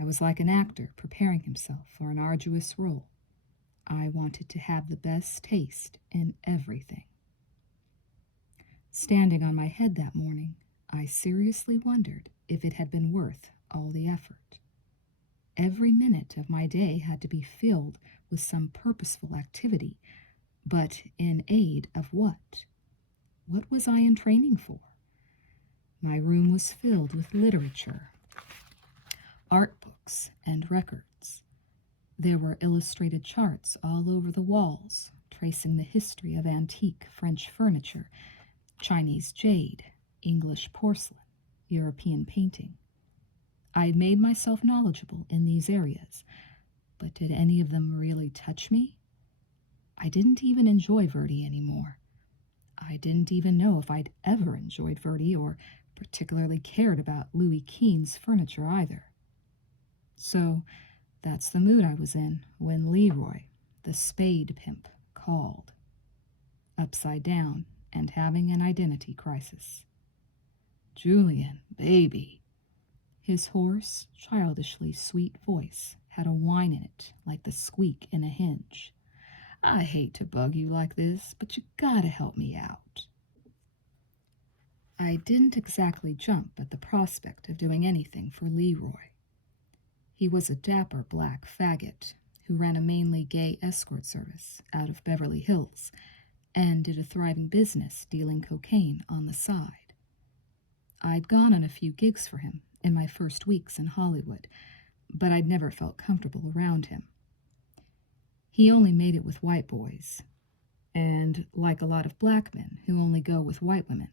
I was like an actor preparing himself for an arduous role. I wanted to have the best taste in everything. Standing on my head that morning, I seriously wondered if it had been worth all the effort. Every minute of my day had to be filled with some purposeful activity, but in aid of what? What was I in training for? My room was filled with literature, art books, and records. There were illustrated charts all over the walls, tracing the history of antique French furniture, Chinese jade, English porcelain, European painting. I had made myself knowledgeable in these areas, but did any of them really touch me? I didn't even enjoy Verdi anymore. I didn't even know if I'd ever enjoyed Verdi or particularly cared about Louis Quinze furniture either. So that's the mood I was in when Leroy, the spade pimp, called. Upside down and having an identity crisis. "Julian, baby." His hoarse, childishly sweet voice had a whine in it like the squeak in a hinge. "I hate to bug you like this, but you gotta help me out." I didn't exactly jump at the prospect of doing anything for Leroy. He was a dapper black faggot who ran a mainly gay escort service out of Beverly Hills, and did a thriving business dealing cocaine on the side. I'd gone on a few gigs for him in my first weeks in Hollywood, but I'd never felt comfortable around him. He only made it with white boys, and like a lot of black men who only go with white women,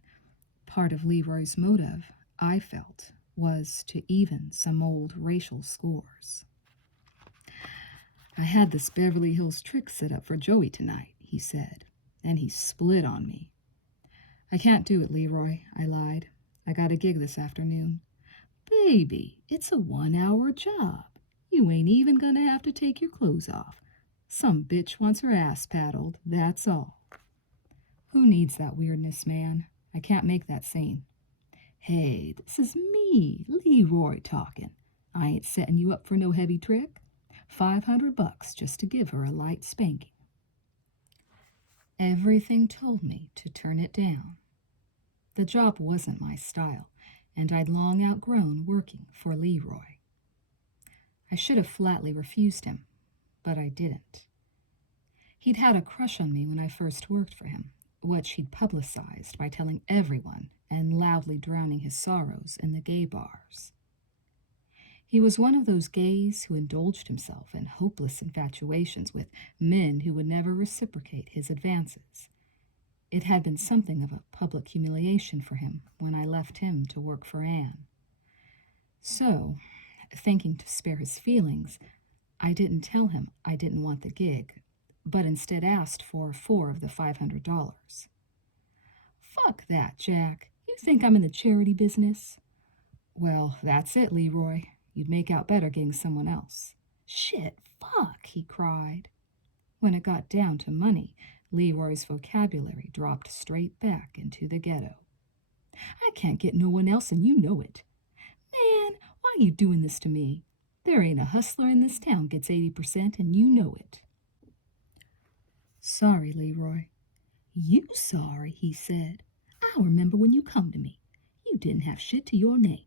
part of Leroy's motive, I felt, was to even some old racial scores. "I had this Beverly Hills trick set up for Joey tonight," he said, and he split on me. "I can't do it, Leroy," I lied. "I got a gig this afternoon." "Baby, it's a 1-hour job. You ain't even gonna have to take your clothes off. Some bitch wants her ass paddled, that's all." "Who needs that weirdness, man? I can't make that scene." "Hey, this is me, Leroy, talking. I ain't setting you up for no heavy trick. $500 just to give her a light spanking." Everything told me to turn it down. The job wasn't my style, and I'd long outgrown working for Leroy. I should have flatly refused him, but I didn't. He'd had a crush on me when I first worked for him, which he'd publicized by telling everyone and loudly drowning his sorrows in the gay bars. He was one of those gays who indulged himself in hopeless infatuations with men who would never reciprocate his advances. It had been something of a public humiliation for him when I left him to work for Anne. So, thinking to spare his feelings, I didn't tell him I didn't want the gig, but instead asked for 4 of the $500. "Fuck that, Jack. You think I'm in the charity business?" "Well, that's it, Leroy. You'd make out better getting someone else." "Shit, fuck," he cried. When it got down to money, Leroy's vocabulary dropped straight back into the ghetto. "I can't get no one else, and you know it. Man, why you doing this to me? There ain't a hustler in this town gets 80%, and you know it." "Sorry, Leroy." "You sorry," he said. "I remember when you come to me. You didn't have shit to your name.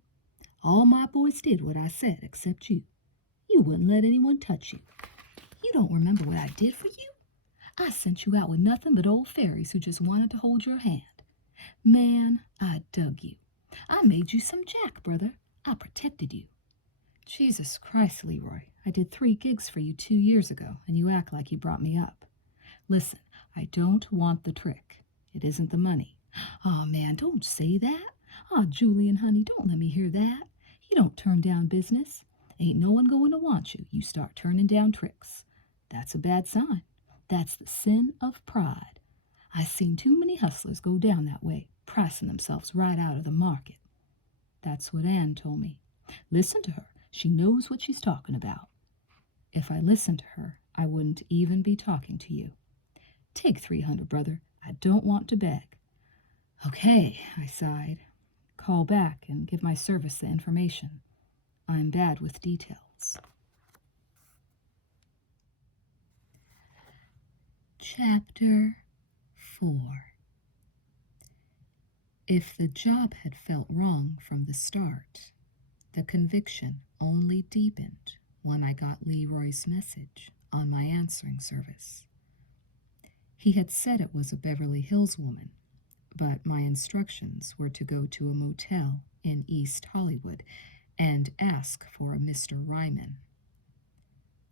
All my boys did what I said except you. You wouldn't let anyone touch you. You don't remember what I did for you? I sent you out with nothing but old fairies who just wanted to hold your hand. Man, I dug you. I made you some jack, brother. I protected you." "Jesus Christ, Leroy, I did 3 gigs for you 2 years ago, and you act like you brought me up." "Listen, I don't want the trick. It isn't the money." "Aw, man, don't say that. Aw, Julian, honey, don't let me hear that. You don't turn down business. Ain't no one going to want you. You start turning down tricks. That's a bad sign. That's the sin of pride. I seen too many hustlers go down that way, pricing themselves right out of the market." That's what Anne told me. Listen to her. She knows what she's talking about. If I listened to her, I wouldn't even be talking to you. Take 300, brother. I don't want to beg." "Okay," I sighed. "Call back and give my service the information. I'm bad with details." Chapter 4. If the job had felt wrong from the start, the conviction only deepened when I got Leroy's message on my answering service. He had said it was a Beverly Hills woman, but my instructions were to go to a motel in East Hollywood and ask for a Mr. Ryman.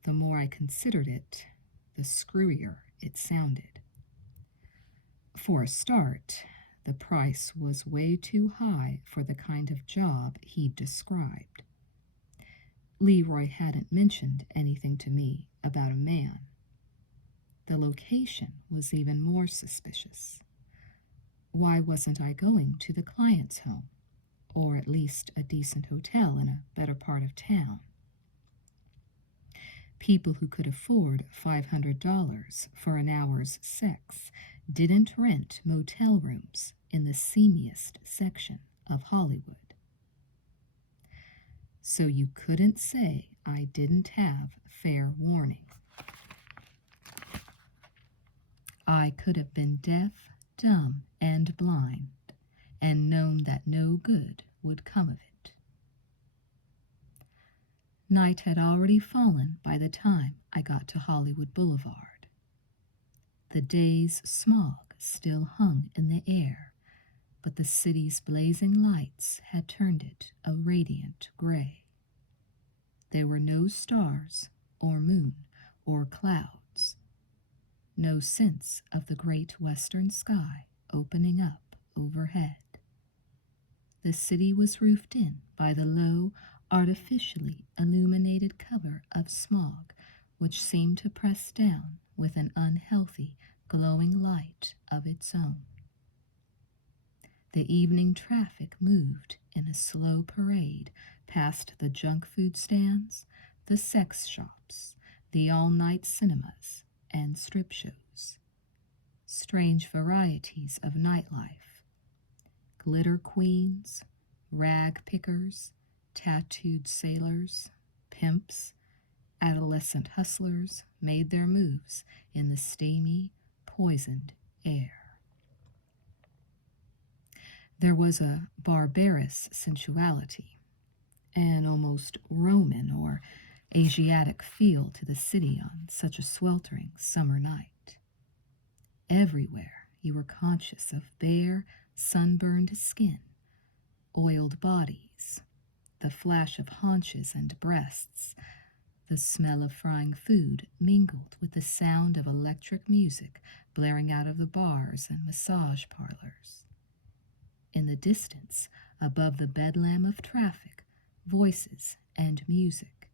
The more I considered it, the screwier it sounded. For a start, the price was way too high for the kind of job he'd described. Leroy hadn't mentioned anything to me about a man. The location was even more suspicious. Why wasn't I going to the client's home, or at least a decent hotel in a better part of town? People who could afford $500 for an hour's sex didn't rent motel rooms in the seamiest section of Hollywood. So you couldn't say I didn't have fair warning. I could have been deaf, dumb, and blind, and known that no good would come of it. Night had already fallen by the time I got to Hollywood Boulevard. The day's smog still hung in the air, but the city's blazing lights had turned it a radiant gray. There were no stars or moon or clouds, no sense of the great western sky opening up overhead. The city was roofed in by the low, artificially illuminated cover of smog, which seemed to press down with an unhealthy, glowing light of its own. The evening traffic moved in a slow parade past the junk food stands, the sex shops, the all-night cinemas, and strip shows. Strange varieties of nightlife. Glitter queens, rag pickers, tattooed sailors, pimps, adolescent hustlers made their moves in the steamy, poisoned air. There was a barbarous sensuality, an almost Roman or Asiatic feel to the city on such a sweltering summer night. Everywhere you were conscious of bare, sunburned skin, oiled bodies, the flash of haunches and breasts. The smell of frying food mingled with the sound of electric music blaring out of the bars and massage parlors. In the distance, above the bedlam of traffic, voices, and music,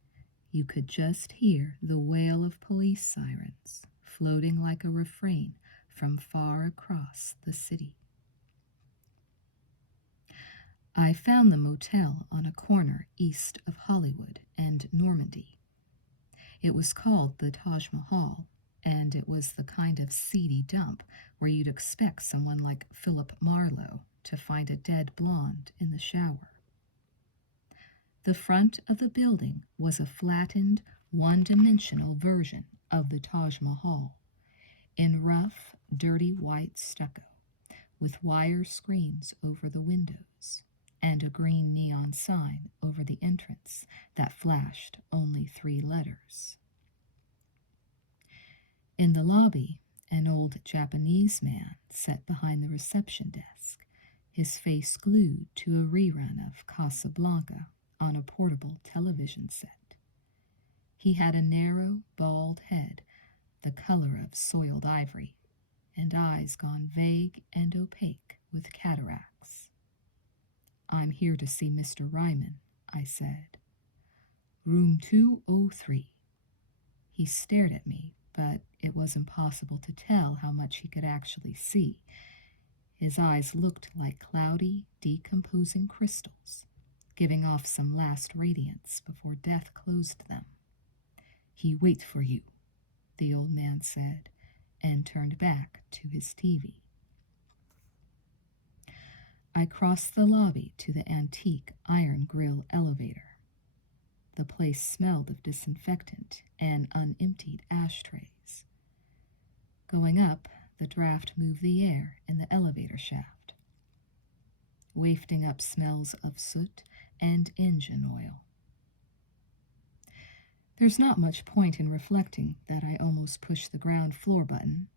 you could just hear the wail of police sirens floating like a refrain from far across the city. I found the motel on a corner east of Hollywood and Normandy. It was called the Taj Mahal, and it was the kind of seedy dump where you'd expect someone like Philip Marlowe to find a dead blonde in the shower. The front of the building was a flattened, one-dimensional version of the Taj Mahal, in rough, dirty white stucco, with wire screens over the windows, and a green neon sign over the entrance that flashed only 3 letters. In the lobby, an old Japanese man sat behind the reception desk, his face glued to a rerun of Casablanca on a portable television set. He had a narrow, bald head, the color of soiled ivory, and eyes gone vague and opaque with cataracts. "I'm here to see Mr. Ryman," I said. "Room 203. He stared at me, but it was impossible to tell how much he could actually see. His eyes looked like cloudy, decomposing crystals, giving off some last radiance before death closed them. "He wait for you," the old man said, and turned back to his TV. I crossed the lobby to the antique iron grill elevator. The place smelled of disinfectant and unemptied ashtrays. Going up, the draft moved the air in the elevator shaft, wafting up smells of soot and engine oil. There's not much point in reflecting that I almost pushed the ground floor button,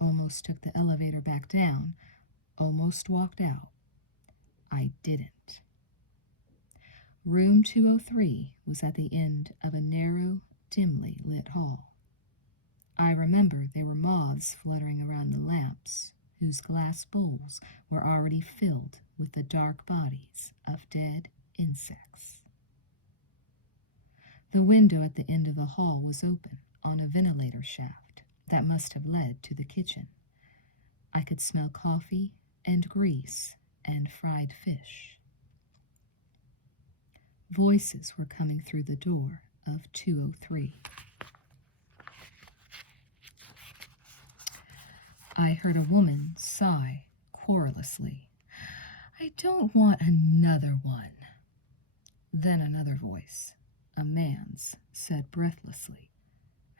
almost took the elevator back down, almost walked out. I didn't. Room 203 was at the end of a narrow, dimly lit hall. I remember there were moths fluttering around the lamps, whose glass bowls were already filled with the dark bodies of dead insects. The window at the end of the hall was open on a ventilator shaft that must have led to the kitchen. I could smell coffee and grease and fried fish. Voices were coming through the door of 203. I heard a woman sigh querulously. "I don't want another one." Then another voice, a man's, said breathlessly,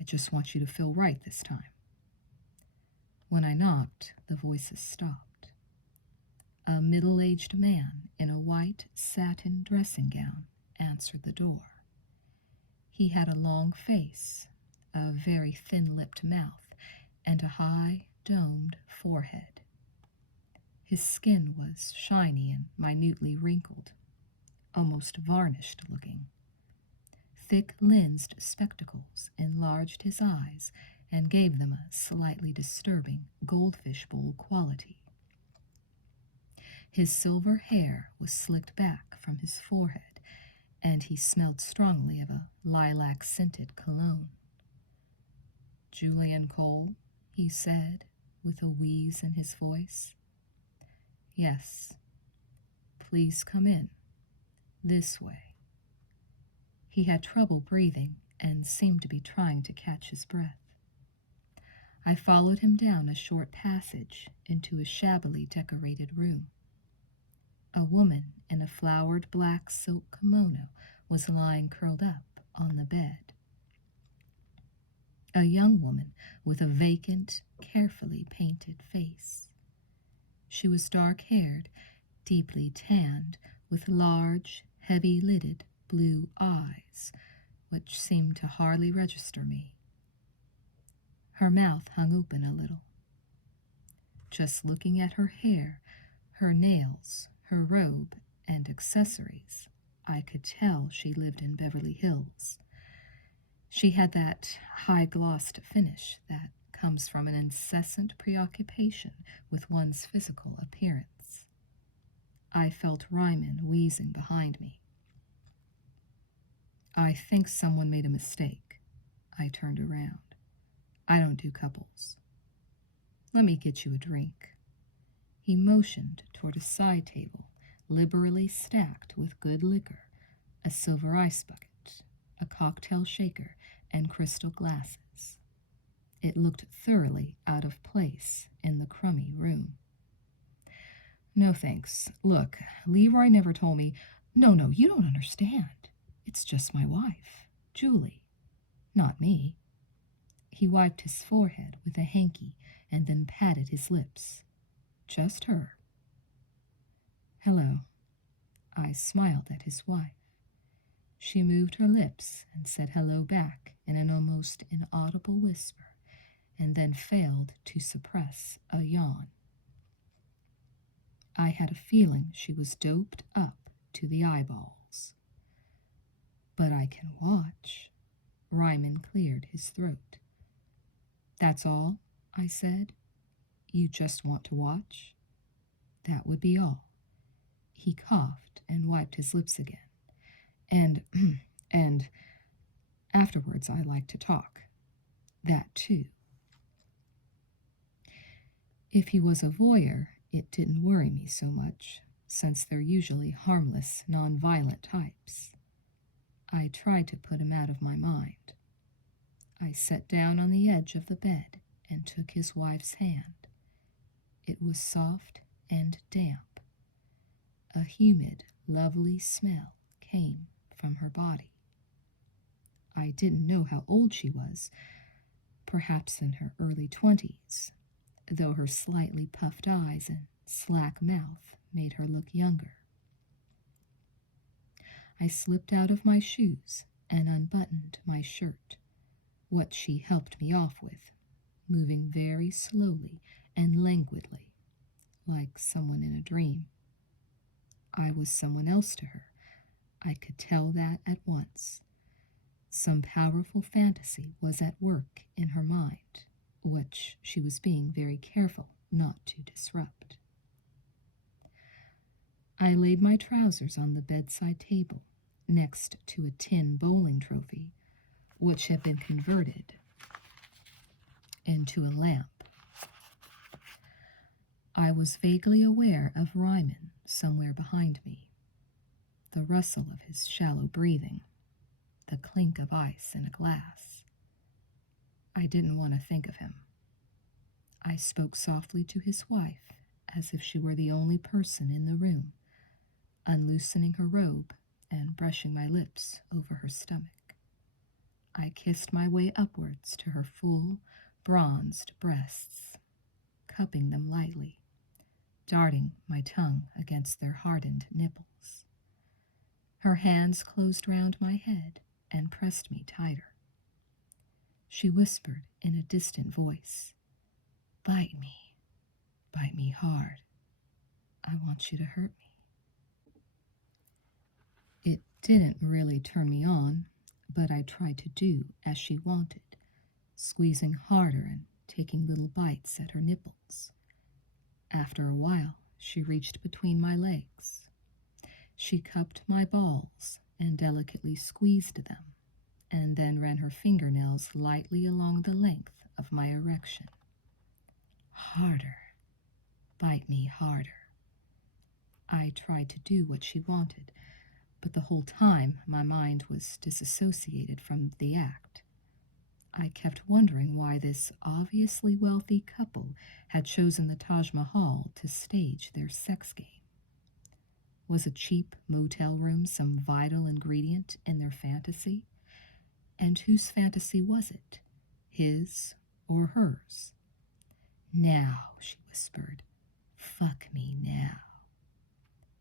"I just want you to feel right this time." When I knocked, the voices stopped. A middle-aged man in a white satin dressing gown answered the door. He had a long face, a very thin-lipped mouth, and a high, domed forehead. His skin was shiny and minutely wrinkled, almost varnished looking. Thick lensed spectacles enlarged his eyes and gave them a slightly disturbing goldfish bowl quality. His silver hair was slicked back from his forehead, and he smelled strongly of a lilac-scented cologne. "Julian Cole," he said, with a wheeze in his voice. "Yes. Please come in. This way." He had trouble breathing and seemed to be trying to catch his breath. I followed him down a short passage into a shabbily decorated room. A woman in a flowered black silk kimono was lying curled up on the bed. A young woman with a vacant, carefully painted face. She was dark-haired, deeply tanned, with large, heavy-lidded blue eyes, which seemed to hardly register me. Her mouth hung open a little. Just looking at her hair, her nails, her robe, and accessories, I could tell she lived in Beverly Hills. She had that high-glossed finish that comes from an incessant preoccupation with one's physical appearance. I felt Ryman wheezing behind me. "I think someone made a mistake." I turned around. "I don't do couples." "Let me get you a drink." He motioned toward a side table, liberally stacked with good liquor, a silver ice bucket, a cocktail shaker, and crystal glasses. It looked thoroughly out of place in the crummy room. "No, thanks. Look, Leroy never told me—" No, you don't understand. It's just my wife, Julie. Not me." He wiped his forehead with a hanky and then patted his lips. "Just her." "Hello." I smiled at his wife. She moved her lips and said hello back in an almost inaudible whisper, and then failed to suppress a yawn. I had a feeling she was doped up to the eyeballs. "But I can watch." Ryman cleared his throat. "That's all?" I said. "You just want to watch?" "That would be all." He coughed and wiped his lips again. And afterwards I like to talk. That too." If he was a voyeur, it didn't worry me so much, since they're usually harmless, non-violent types. I tried to put him out of my mind. I sat down on the edge of the bed and took his wife's hand. It was soft and damp. A humid, lovely smell came from her body. I didn't know how old she was, perhaps in her early 20s, though her slightly puffed eyes and slack mouth made her look younger. I slipped out of my shoes and unbuttoned my shirt, what she helped me off with, moving very slowly and languidly, like someone in a dream. I was someone else to her. I could tell that at once. Some powerful fantasy was at work in her mind, which she was being very careful not to disrupt. I laid my trousers on the bedside table, next to a tin bowling trophy, which had been converted into a lamp. I was vaguely aware of Ryman somewhere behind me, the rustle of his shallow breathing, the clink of ice in a glass. I didn't want to think of him. I spoke softly to his wife, as if she were the only person in the room, unloosening her robe and brushing my lips over her stomach. I kissed my way upwards to her full, bronzed breasts, cupping them lightly, darting my tongue against their hardened nipples. Her hands closed round my head and pressed me tighter. She whispered in a distant voice, Bite me. Bite me hard. I want you to hurt me. It didn't really turn me on, but I tried to do as she wanted, squeezing harder and taking little bites at her nipples. After a while, she reached between my legs. She cupped my balls and delicately squeezed them, and then ran her fingernails lightly along the length of my erection. Harder. Bite me harder. I tried to do what she wanted, but the whole time my mind was disassociated from the act. I kept wondering why this obviously wealthy couple had chosen the Taj Mahal to stage their sex game. Was a cheap motel room some vital ingredient in their fantasy? And whose fantasy was it? His or hers? Now, she whispered, fuck me now.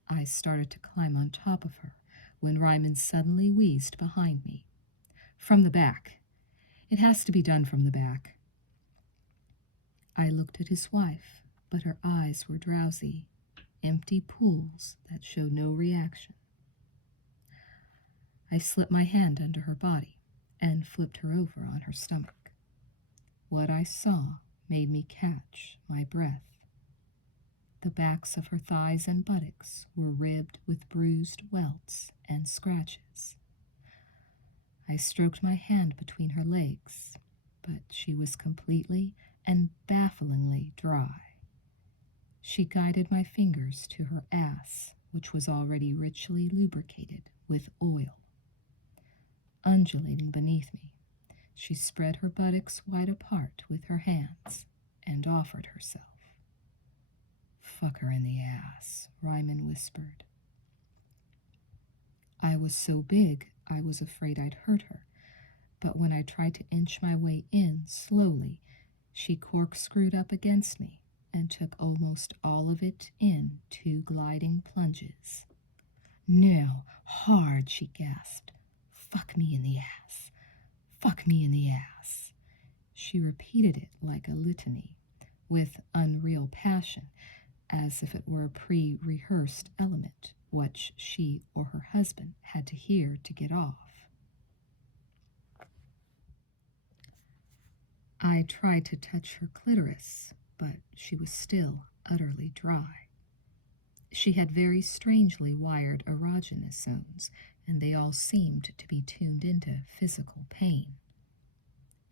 I started to climb on top of her when Ryman suddenly wheezed behind me. From the back. It has to be done from the back. I looked at his wife, but her eyes were drowsy, empty pools that showed no reaction. I slipped my hand under her body and flipped her over on her stomach. What I saw made me catch my breath. The backs of her thighs and buttocks were ribbed with bruised welts and scratches. I stroked my hand between her legs, but she was completely and bafflingly dry. She guided my fingers to her ass, which was already richly lubricated with oil. Undulating beneath me, she spread her buttocks wide apart with her hands and offered herself. Fuck her in the ass, Ryman whispered. I was so big I was afraid I'd hurt her, but when I tried to inch my way in slowly, she corkscrewed up against me and took almost all of it in 2 gliding plunges. No, hard, she gasped. Fuck me in the ass. Fuck me in the ass. She repeated it like a litany, with unreal passion, as if it were a pre-rehearsed element, which she or her husband had to hear to get off. I tried to touch her clitoris, but she was still utterly dry. She had very strangely wired erogenous zones, and they all seemed to be tuned into physical pain.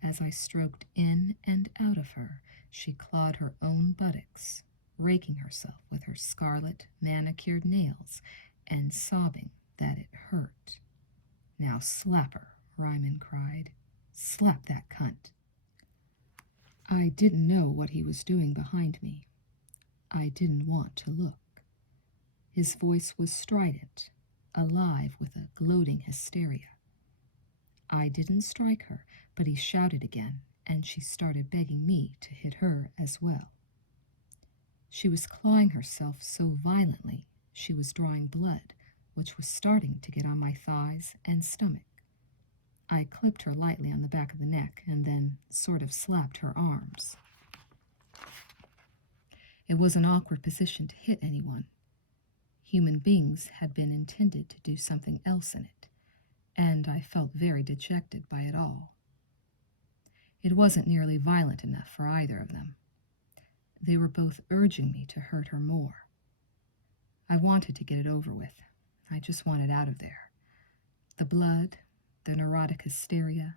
As I stroked in and out of her, she clawed her own buttocks, raking herself with her scarlet, manicured nails and sobbing that it hurt. Now slap her, Ryman cried. Slap that cunt. I didn't know what he was doing behind me. I didn't want to look. His voice was strident, alive with a gloating hysteria. I didn't strike her, but he shouted again, and she started begging me to hit her as well. She was clawing herself so violently she was drawing blood, which was starting to get on my thighs and stomach. I clipped her lightly on the back of the neck and then sort of slapped her arms. It was an awkward position to hit anyone. Human beings had been intended to do something else in it, and I felt very dejected by it all. It wasn't nearly violent enough for either of them. They were both urging me to hurt her more. I wanted to get it over with. I just wanted out of there. The blood, the neurotic hysteria,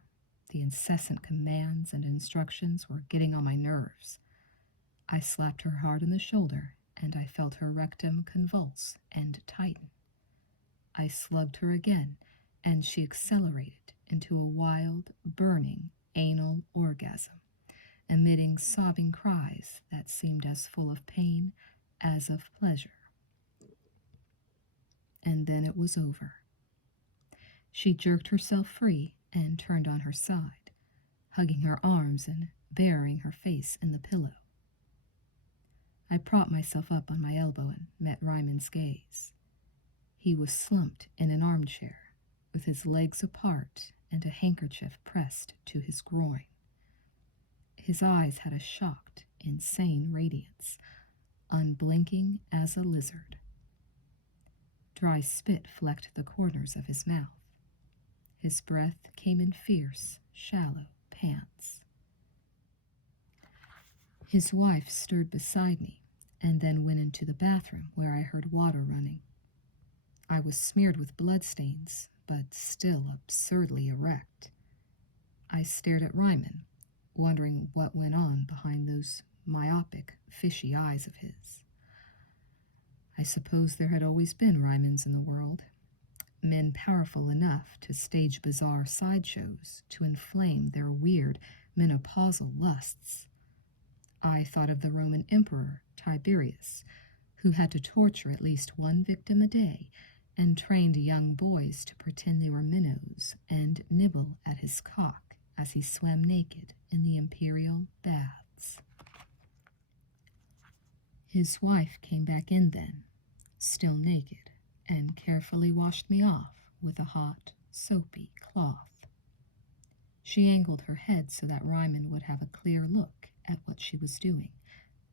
the incessant commands and instructions were getting on my nerves. I slapped her hard on the shoulder, and I felt her rectum convulse and tighten. I slugged her again, and she accelerated into a wild, burning anal orgasm, emitting sobbing cries that seemed as full of pain as of pleasure. And then it was over. She jerked herself free and turned on her side, hugging her arms and burying her face in the pillow. I propped myself up on my elbow and met Ryman's gaze. He was slumped in an armchair, with his legs apart and a handkerchief pressed to his groin. His eyes had a shocked, insane radiance, unblinking as a lizard. Dry spit flecked the corners of his mouth. His breath came in fierce, shallow pants. His wife stirred beside me and then went into the bathroom where I heard water running. I was smeared with bloodstains, but still absurdly erect. I stared at Ryman, wondering what went on behind those myopic, fishy eyes of his. I suppose there had always been Rymans in the world, men powerful enough to stage bizarre sideshows to inflame their weird menopausal lusts. I thought of the Roman emperor, Tiberius, who had to torture at least one victim a day and trained young boys to pretend they were minnows and nibble at his cock as he swam naked in the imperial baths. His wife came back in then, still naked, and carefully washed me off with a hot, soapy cloth. She angled her head so that Ryman would have a clear look at what she was doing,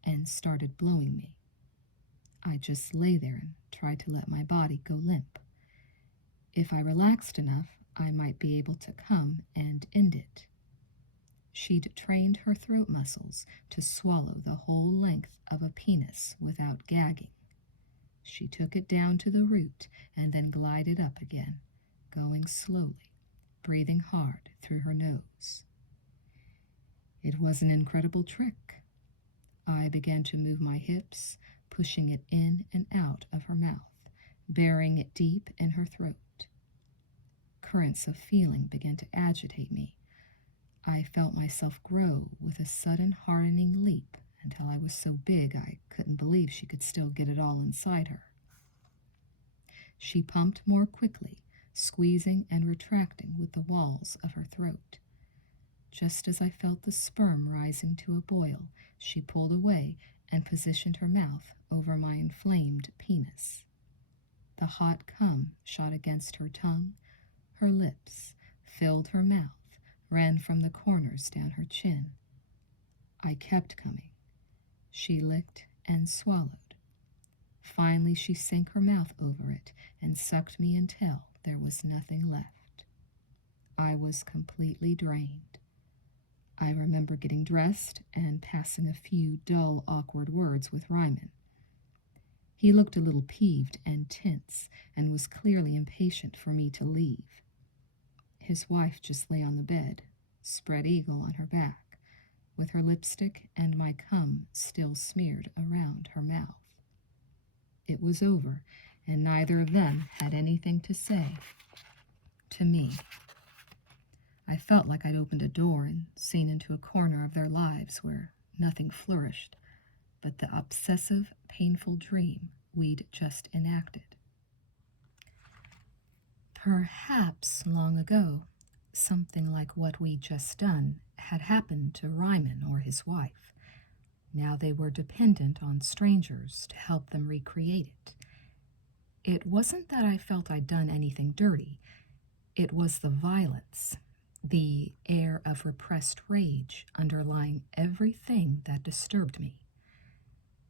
and started blowing me. I just lay there and tried to let my body go limp. If I relaxed enough, I might be able to come and end it. She'd trained her throat muscles to swallow the whole length of a penis without gagging. She took it down to the root and then glided up again, going slowly, breathing hard through her nose. It was an incredible trick. I began to move my hips, pushing it in and out of her mouth, burying it deep in her throat. Currents of feeling began to agitate me. I felt myself grow with a sudden hardening leap until I was so big I couldn't believe she could still get it all inside her. She pumped more quickly, squeezing and retracting with the walls of her throat. Just as I felt the sperm rising to a boil, she pulled away and positioned her mouth over my inflamed penis. The hot cum shot against her tongue, her lips, filled her mouth, ran from the corners down her chin. I kept coming. She licked and swallowed. Finally, she sank her mouth over it and sucked me until there was nothing left. I was completely drained. I remember getting dressed and passing a few dull, awkward words with Ryman. He looked a little peeved and tense and was clearly impatient for me to leave. His wife just lay on the bed, spread eagle on her back, with her lipstick and my cum still smeared around her mouth. It was over, and neither of them had anything to say to me. I felt like I'd opened a door and seen into a corner of their lives where nothing flourished but the obsessive, painful dream we'd just enacted. Perhaps long ago, something like what we'd just done had happened to Ryman or his wife. Now they were dependent on strangers to help them recreate it. It wasn't that I felt I'd done anything dirty. It was the violence, the air of repressed rage underlying everything that disturbed me.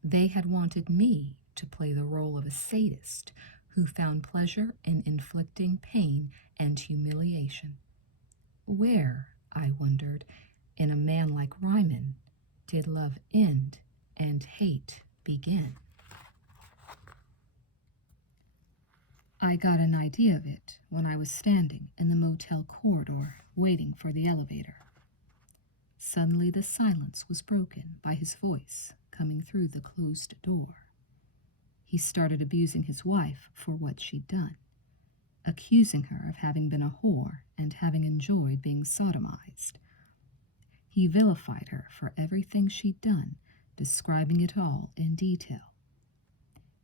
They had wanted me to play the role of a sadist who found pleasure in inflicting pain and humiliation. Where, I wondered, in a man like Ryman, did love end and hate begin? I got an idea of it when I was standing in the motel corridor waiting for the elevator. Suddenly the silence was broken by his voice coming through the closed door. He started abusing his wife for what she'd done, accusing her of having been a whore and having enjoyed being sodomized. He vilified her for everything she'd done, describing it all in detail.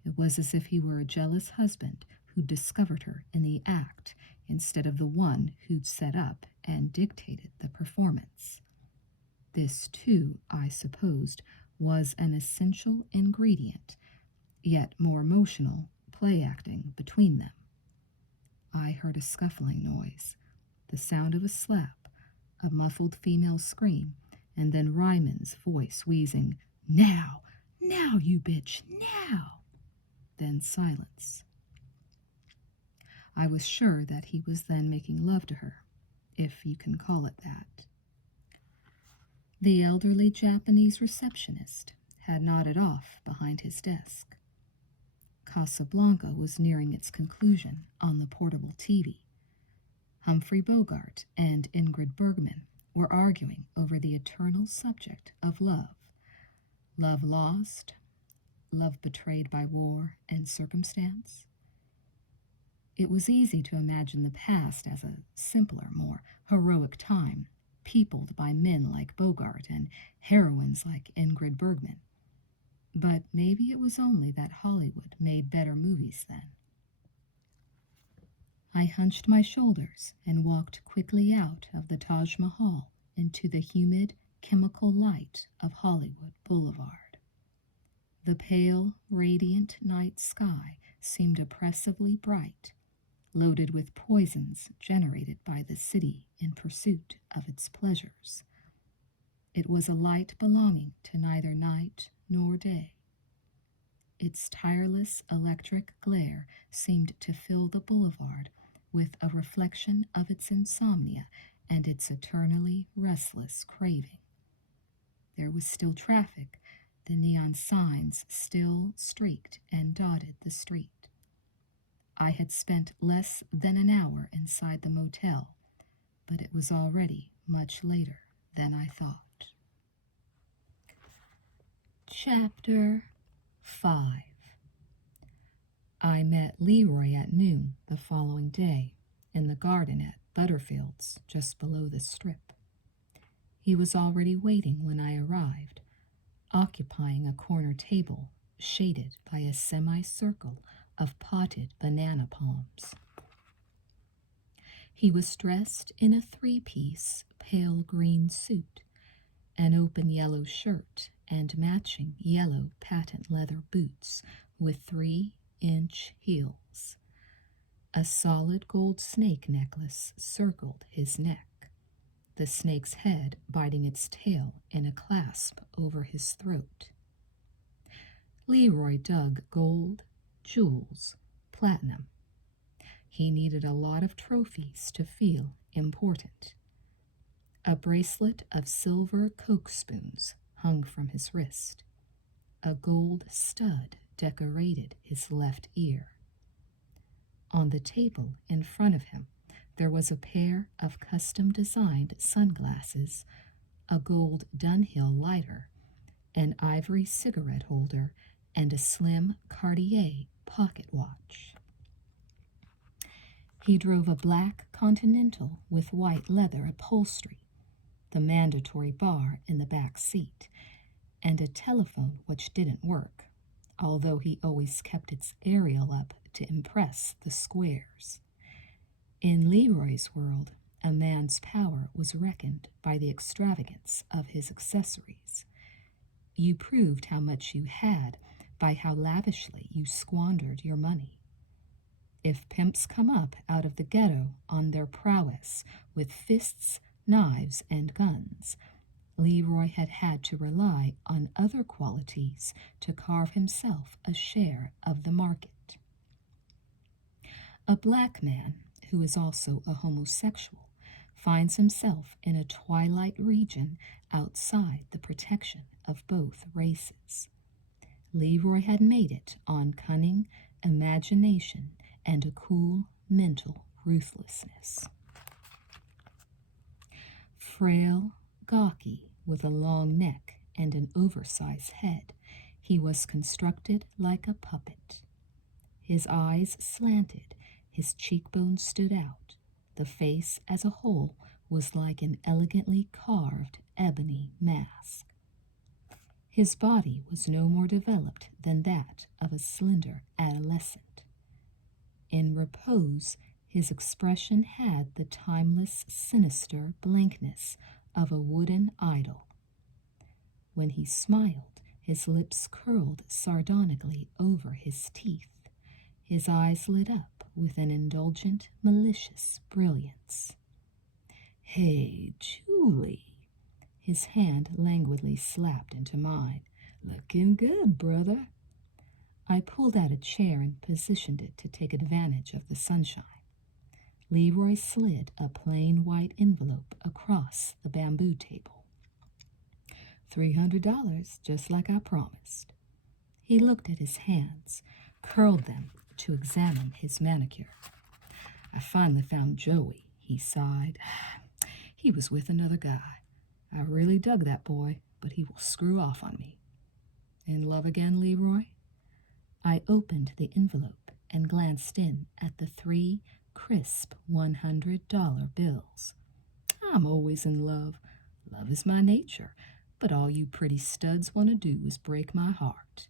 It was as if he were a jealous husband who discovered her in the act instead of the one who'd set up and dictated the performance. This, too, I supposed, was an essential ingredient, yet more emotional, play acting between them. I heard a scuffling noise, the sound of a slap, a muffled female scream, and then Ryman's voice wheezing, "Now, now, you bitch, now!" Then silence. I was sure that he was then making love to her, if you can call it that. The elderly Japanese receptionist had nodded off behind his desk. Casablanca was nearing its conclusion on the portable TV. Humphrey Bogart and Ingrid Bergman were arguing over the eternal subject of love. Love lost, love betrayed by war and circumstance. It was easy to imagine the past as a simpler, more heroic time, peopled by men like Bogart and heroines like Ingrid Bergman. But maybe it was only that Hollywood made better movies then. I hunched my shoulders and walked quickly out of the Taj Mahal into the humid, chemical light of Hollywood Boulevard. The pale, radiant night sky seemed oppressively bright, loaded with poisons generated by the city in pursuit of its pleasures. It was a light belonging to neither night nor day. Its tireless electric glare seemed to fill the boulevard with a reflection of its insomnia and its eternally restless craving. There was still traffic. The neon signs still streaked and dotted the street. I had spent less than an hour inside the motel, but it was already much later than I thought. Chapter 5. I met Leroy at noon the following day in the garden at Butterfield's just below the Strip. He was already waiting when I arrived, occupying a corner table shaded by a semicircle of potted banana palms. He was dressed in a three-piece pale green suit, an open yellow shirt, and matching yellow patent leather boots with 3-inch heels. A solid gold snake necklace circled his neck, the snake's head biting its tail in a clasp over his throat. Leroy dug gold, jewels, platinum. He needed a lot of trophies to feel important. A bracelet of silver Coke spoons hung from his wrist. A gold stud decorated his left ear. On the table in front of him, there was a pair of custom-designed sunglasses, a gold Dunhill lighter, an ivory cigarette holder, and a slim Cartier pocket watch. He drove a black Continental with white leather upholstery, the mandatory bar in the back seat, and a telephone which didn't work, although he always kept its aerial up to impress the squares. In Leroy's world, a man's power was reckoned by the extravagance of his accessories. You proved how much you had by how lavishly you squandered your money. If pimps come up out of the ghetto on their prowess with fists, knives, and guns, Leroy had had to rely on other qualities to carve himself a share of the market. A black man, who is also a homosexual, finds himself in a twilight region outside the protection of both races. Leroy had made it on cunning, imagination, and a cool mental ruthlessness. Frail, gawky, with a long neck and an oversized head, he was constructed like a puppet. His eyes slanted, his cheekbones stood out. The face as a whole was like an elegantly carved ebony mask. His body was no more developed than that of a slender adolescent. In repose, his expression had the timeless, sinister blankness of a wooden idol. When he smiled, his lips curled sardonically over his teeth. His eyes lit up with an indulgent, malicious brilliance. "Hey, Julie," His hand languidly slapped into mine. "Looking good, brother." I pulled out a chair and positioned it to take advantage of the sunshine. Leroy slid a plain white envelope across the bamboo table. $300, just like I promised. He looked at his hands, curled them to examine his manicure. "I finally found Joey," he sighed. "He was with another guy. I really dug that boy, but he will screw off on me." "In love again, Leroy?" I opened the envelope and glanced in at the 3 crisp $100 bills. "I'm always in love. Love is my nature, but all you pretty studs want to do is break my heart."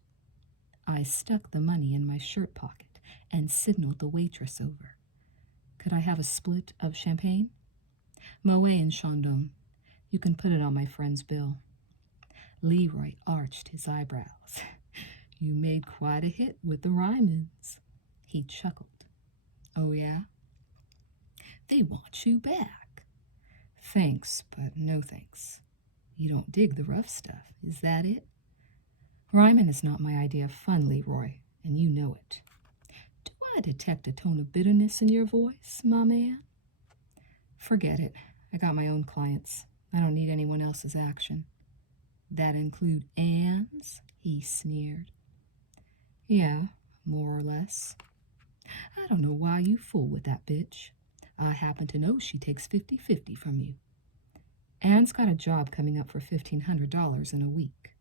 I stuck the money in my shirt pocket and signaled the waitress over. "Could I have a split of champagne?" "Moet and Chandon. You can put it on my friend's bill." Leroy arched his eyebrows. "You made quite a hit with the Rymans." He chuckled. "Oh, yeah?" "They want you back." "Thanks, but no thanks." "You don't dig the rough stuff, is that it?" "Ryman is not my idea of fun, Leroy, and you know it." "Do I detect a tone of bitterness in your voice, my man?" "Forget it. I got my own clients. I don't need anyone else's action." "That include Anne's?" he sneered. "Yeah, more or less." "I don't know why you fool with that bitch. I happen to know she takes 50-50 from you." "Anne's got a job coming up for $1,500 in a week.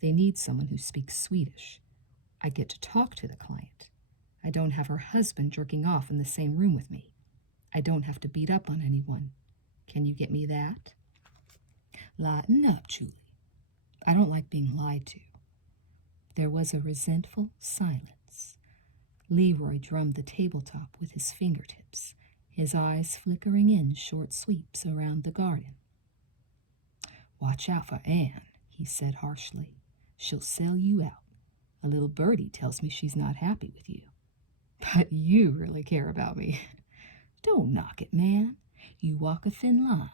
They need someone who speaks Swedish. I get to talk to the client. I don't have her husband jerking off in the same room with me. I don't have to beat up on anyone. Can you get me that?" "Lighten up, Julie. I don't like being lied to." There was a resentful silence. Leroy drummed the tabletop with his fingertips, his eyes flickering in short sweeps around the garden. "Watch out for Anne," he said harshly. "She'll sell you out. A little birdie tells me she's not happy with you." "But you really care about me." "Don't knock it, man. You walk a thin line.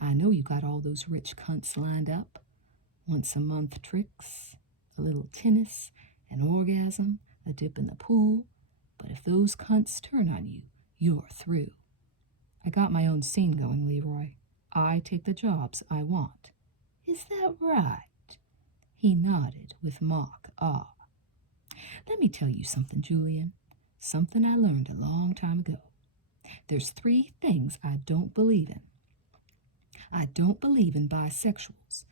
I know you got all those rich cunts lined up. Once-a-month tricks, a little tennis, an orgasm, a dip in the pool. But if those cunts turn on you, you're through." "I got my own scene going, Leroy. I take the jobs I want." "Is that right?" He nodded with mock awe. "Let me tell you something, Julian. Something I learned a long time ago. There's 3 things I don't believe in. I don't believe in bisexuals.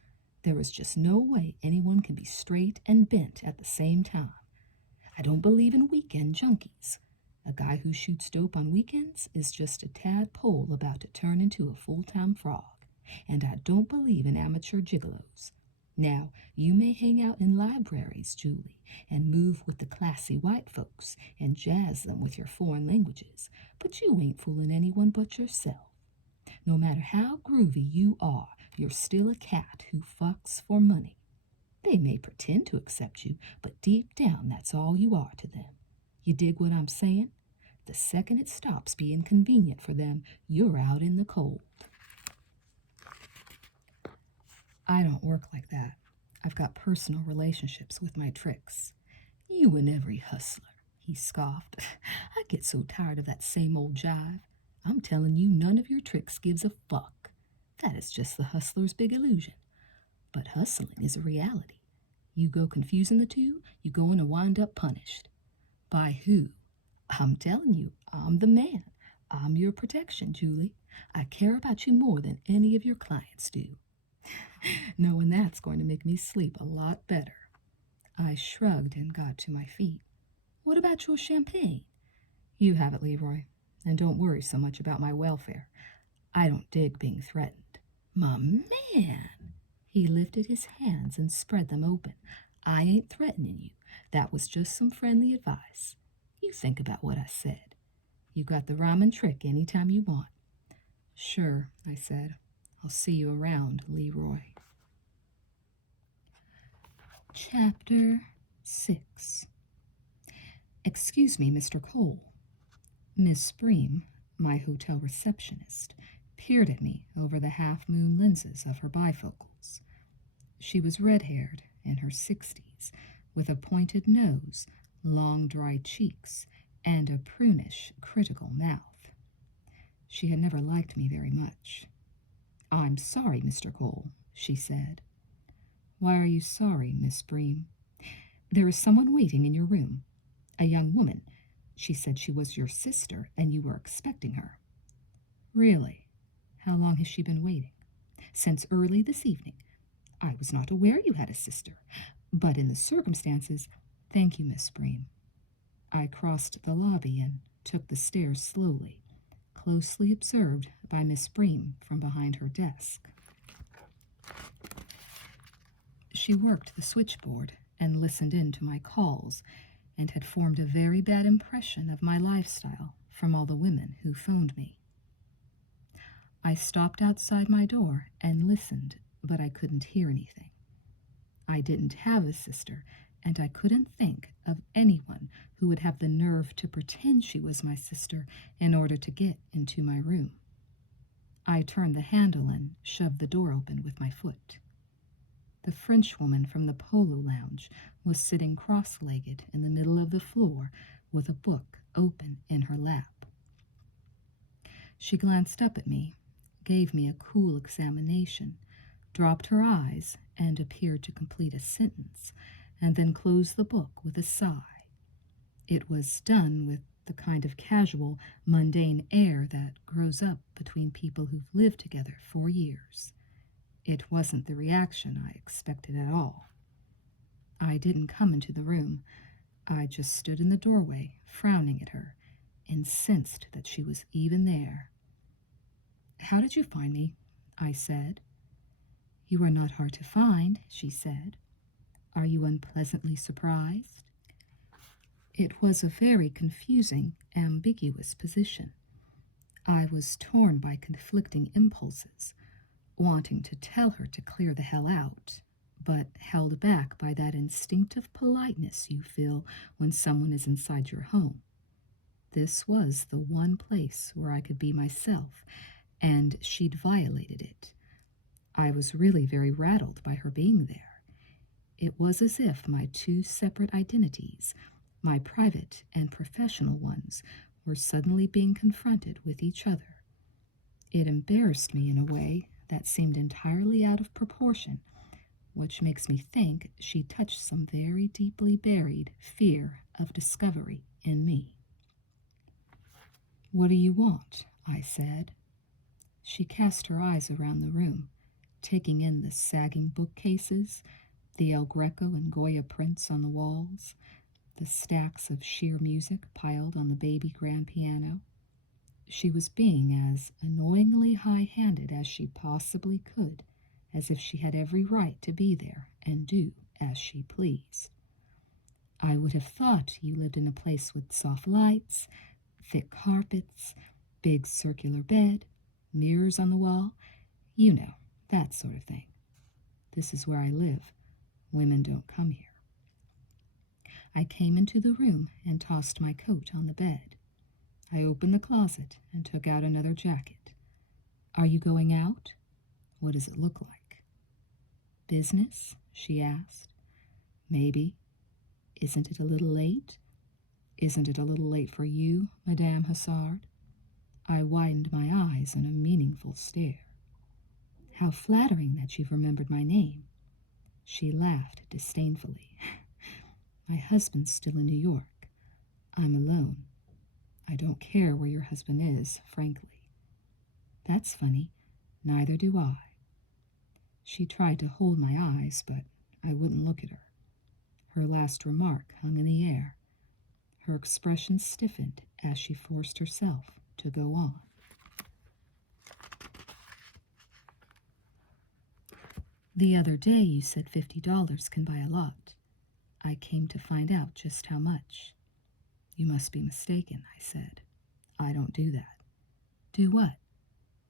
There is just no way anyone can be straight and bent at the same time. I don't believe in weekend junkies. A guy who shoots dope on weekends is just a tadpole about to turn into a full-time frog. And I don't believe in amateur gigolos. Now, you may hang out in libraries, Julie, and move with the classy white folks and jazz them with your foreign languages, but you ain't fooling anyone but yourself. No matter how groovy you are, you're still a cat who fucks for money. They may pretend to accept you, but deep down that's all you are to them. You dig what I'm saying? The second it stops being convenient for them, you're out in the cold." "I don't work like that. I've got personal relationships with my tricks." "You and every hustler," he scoffed. "I get so tired of that same old jive. I'm telling you, none of your tricks gives a fuck. That is just the hustler's big illusion. But hustling is a reality. You go confusing the two, you're going to wind up punished." "By who?" "I'm telling you, I'm the man. I'm your protection, Julie. I care about you more than any of your clients do." Knowing that's going to make me sleep a lot better. I shrugged and got to my feet. "What about your champagne?" "You have it, Leroy, and don't worry so much about my welfare. I don't dig being threatened." "My man!" He lifted his hands and spread them open. "I ain't threatening you. That was just some friendly advice. You think about what I said. You got the ramen trick anytime you want." "Sure," I said. "I'll see you around, Leroy." Chapter 6. "Excuse me, Mr. Cole." Miss Bream, my hotel receptionist, peered at me over the half-moon lenses of her bifocal. She was red-haired, in her 60s, with a pointed nose, long dry cheeks, and a prunish, critical mouth. She had never liked me very much. "I'm sorry, Mr. Cole," she said. "Why are you sorry, Miss Bream?" "There is someone waiting in your room. A young woman. She said she was your sister and you were expecting her." "Really? How long has she been waiting?" "Since early this evening. I was not aware you had a sister, but in the circumstances—" "Thank you, Miss Bream." I crossed the lobby and took the stairs slowly, closely observed by Miss Bream from behind her desk. She worked the switchboard and listened in to my calls, and had formed a very bad impression of my lifestyle from all the women who phoned me. I stopped outside my door and listened, but I couldn't hear anything. I didn't have a sister, and I couldn't think of anyone who would have the nerve to pretend she was my sister in order to get into my room. I turned the handle and shoved the door open with my foot. The Frenchwoman from the Polo Lounge was sitting cross-legged in the middle of the floor with a book open in her lap. She glanced up at me, gave me a cool examination, dropped her eyes and appeared to complete a sentence, and then closed the book with a sigh. It was done with the kind of casual, mundane air that grows up between people who've lived together for years. It wasn't the reaction I expected at all. I didn't come into the room. I just stood in the doorway, frowning at her, incensed that she was even there. "How did you find me?" I said. "You are not hard to find," she said. "Are you unpleasantly surprised?" It was a very confusing, ambiguous position. I was torn by conflicting impulses, wanting to tell her to clear the hell out, but held back by that instinctive politeness you feel when someone is inside your home. This was the one place where I could be myself, and she'd violated it. I was really very rattled by her being there. It was as if my two separate identities, my private and professional ones, were suddenly being confronted with each other. It embarrassed me in a way that seemed entirely out of proportion, which makes me think she touched some very deeply buried fear of discovery in me. "What do you want?" I said. She cast her eyes around the room, taking in the sagging bookcases, the El Greco and Goya prints on the walls, the stacks of sheer music piled on the baby grand piano. She was being as annoyingly high-handed as she possibly could, as if she had every right to be there and do as she pleased. "I would have thought you lived in a place with soft lights, thick carpets, big circular bed, mirrors on the wall, you know, that sort of thing. This is where I live. Women don't come here." I came into the room and tossed my coat on the bed. I opened the closet and took out another jacket. "Are you going out? What does it look like?" "Business?" she asked. "Maybe. Isn't it a little late?" "Isn't it a little late for you, Madame Hassard?" I widened my eyes in a meaningful stare. "How flattering that you've remembered my name." She laughed disdainfully. "My husband's still in New York. I'm alone. I don't care where your husband is, frankly." "That's funny. Neither do I." She tried to hold my eyes, but I wouldn't look at her. Her last remark hung in the air. Her expression stiffened as she forced herself to go on. "The other day you said $50 can buy a lot. I came to find out just how much." "You must be mistaken," I said. "I don't do that." "Do what?"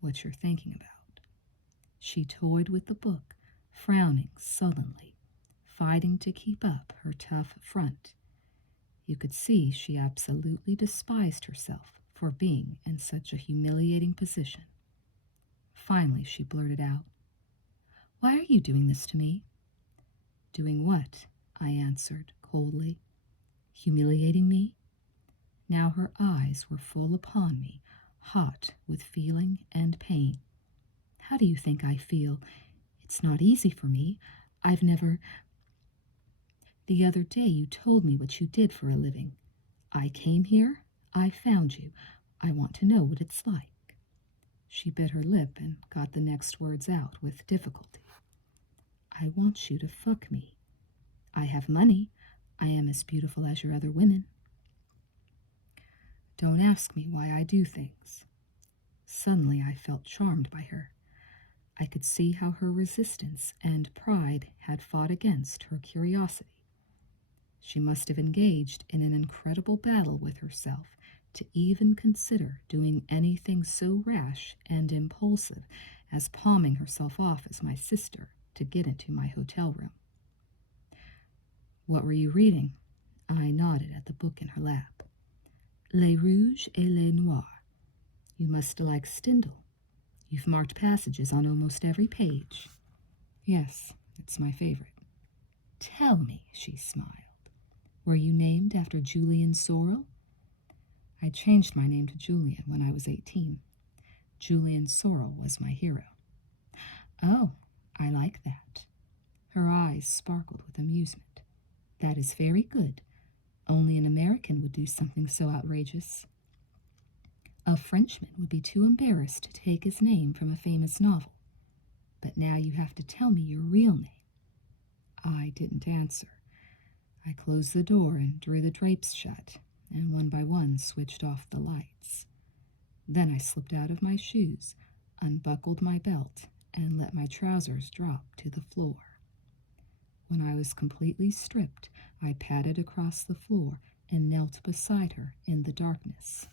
"What you're thinking about." She toyed with the book, frowning sullenly, fighting to keep up her tough front. You could see she absolutely despised herself for being in such a humiliating position. Finally, she blurted out, "Why are you doing this to me? Doing what? I answered coldly. Humiliating me? Now her eyes were full upon me, hot with feeling and pain. How do you think I feel? It's not easy for me. I've never... The other day you told me what you did for a living. I came here. I found you. I want to know what it's like. She bit her lip and got the next words out with difficulty. I want you to fuck me. I have money. I am as beautiful as your other women. Don't ask me why I do things. Suddenly I felt charmed by her. I could see how her resistance and pride had fought against her curiosity. She must have engaged in an incredible battle with herself to even consider doing anything so rash and impulsive as palming herself off as my sister to get into my hotel room. What were you reading? I nodded at the book in her lap. Les Rouges et les Noirs. You must like Stendhal. You've marked passages on almost every page. Yes, it's my favorite. Tell me, she smiled. Were you named after Julian Sorel? I changed my name to Julian when I was 18. Julian Sorel was my hero. Oh, I like that. Her eyes sparkled with amusement. That is very good. Only an American would do something so outrageous. A Frenchman would be too embarrassed to take his name from a famous novel. But now you have to tell me your real name. I didn't answer. I closed the door and drew the drapes shut, and one by one switched off the lights. Then I slipped out of my shoes, unbuckled my belt, and let my trousers drop to the floor. When I was completely stripped, I padded across the floor and knelt beside her in the darkness.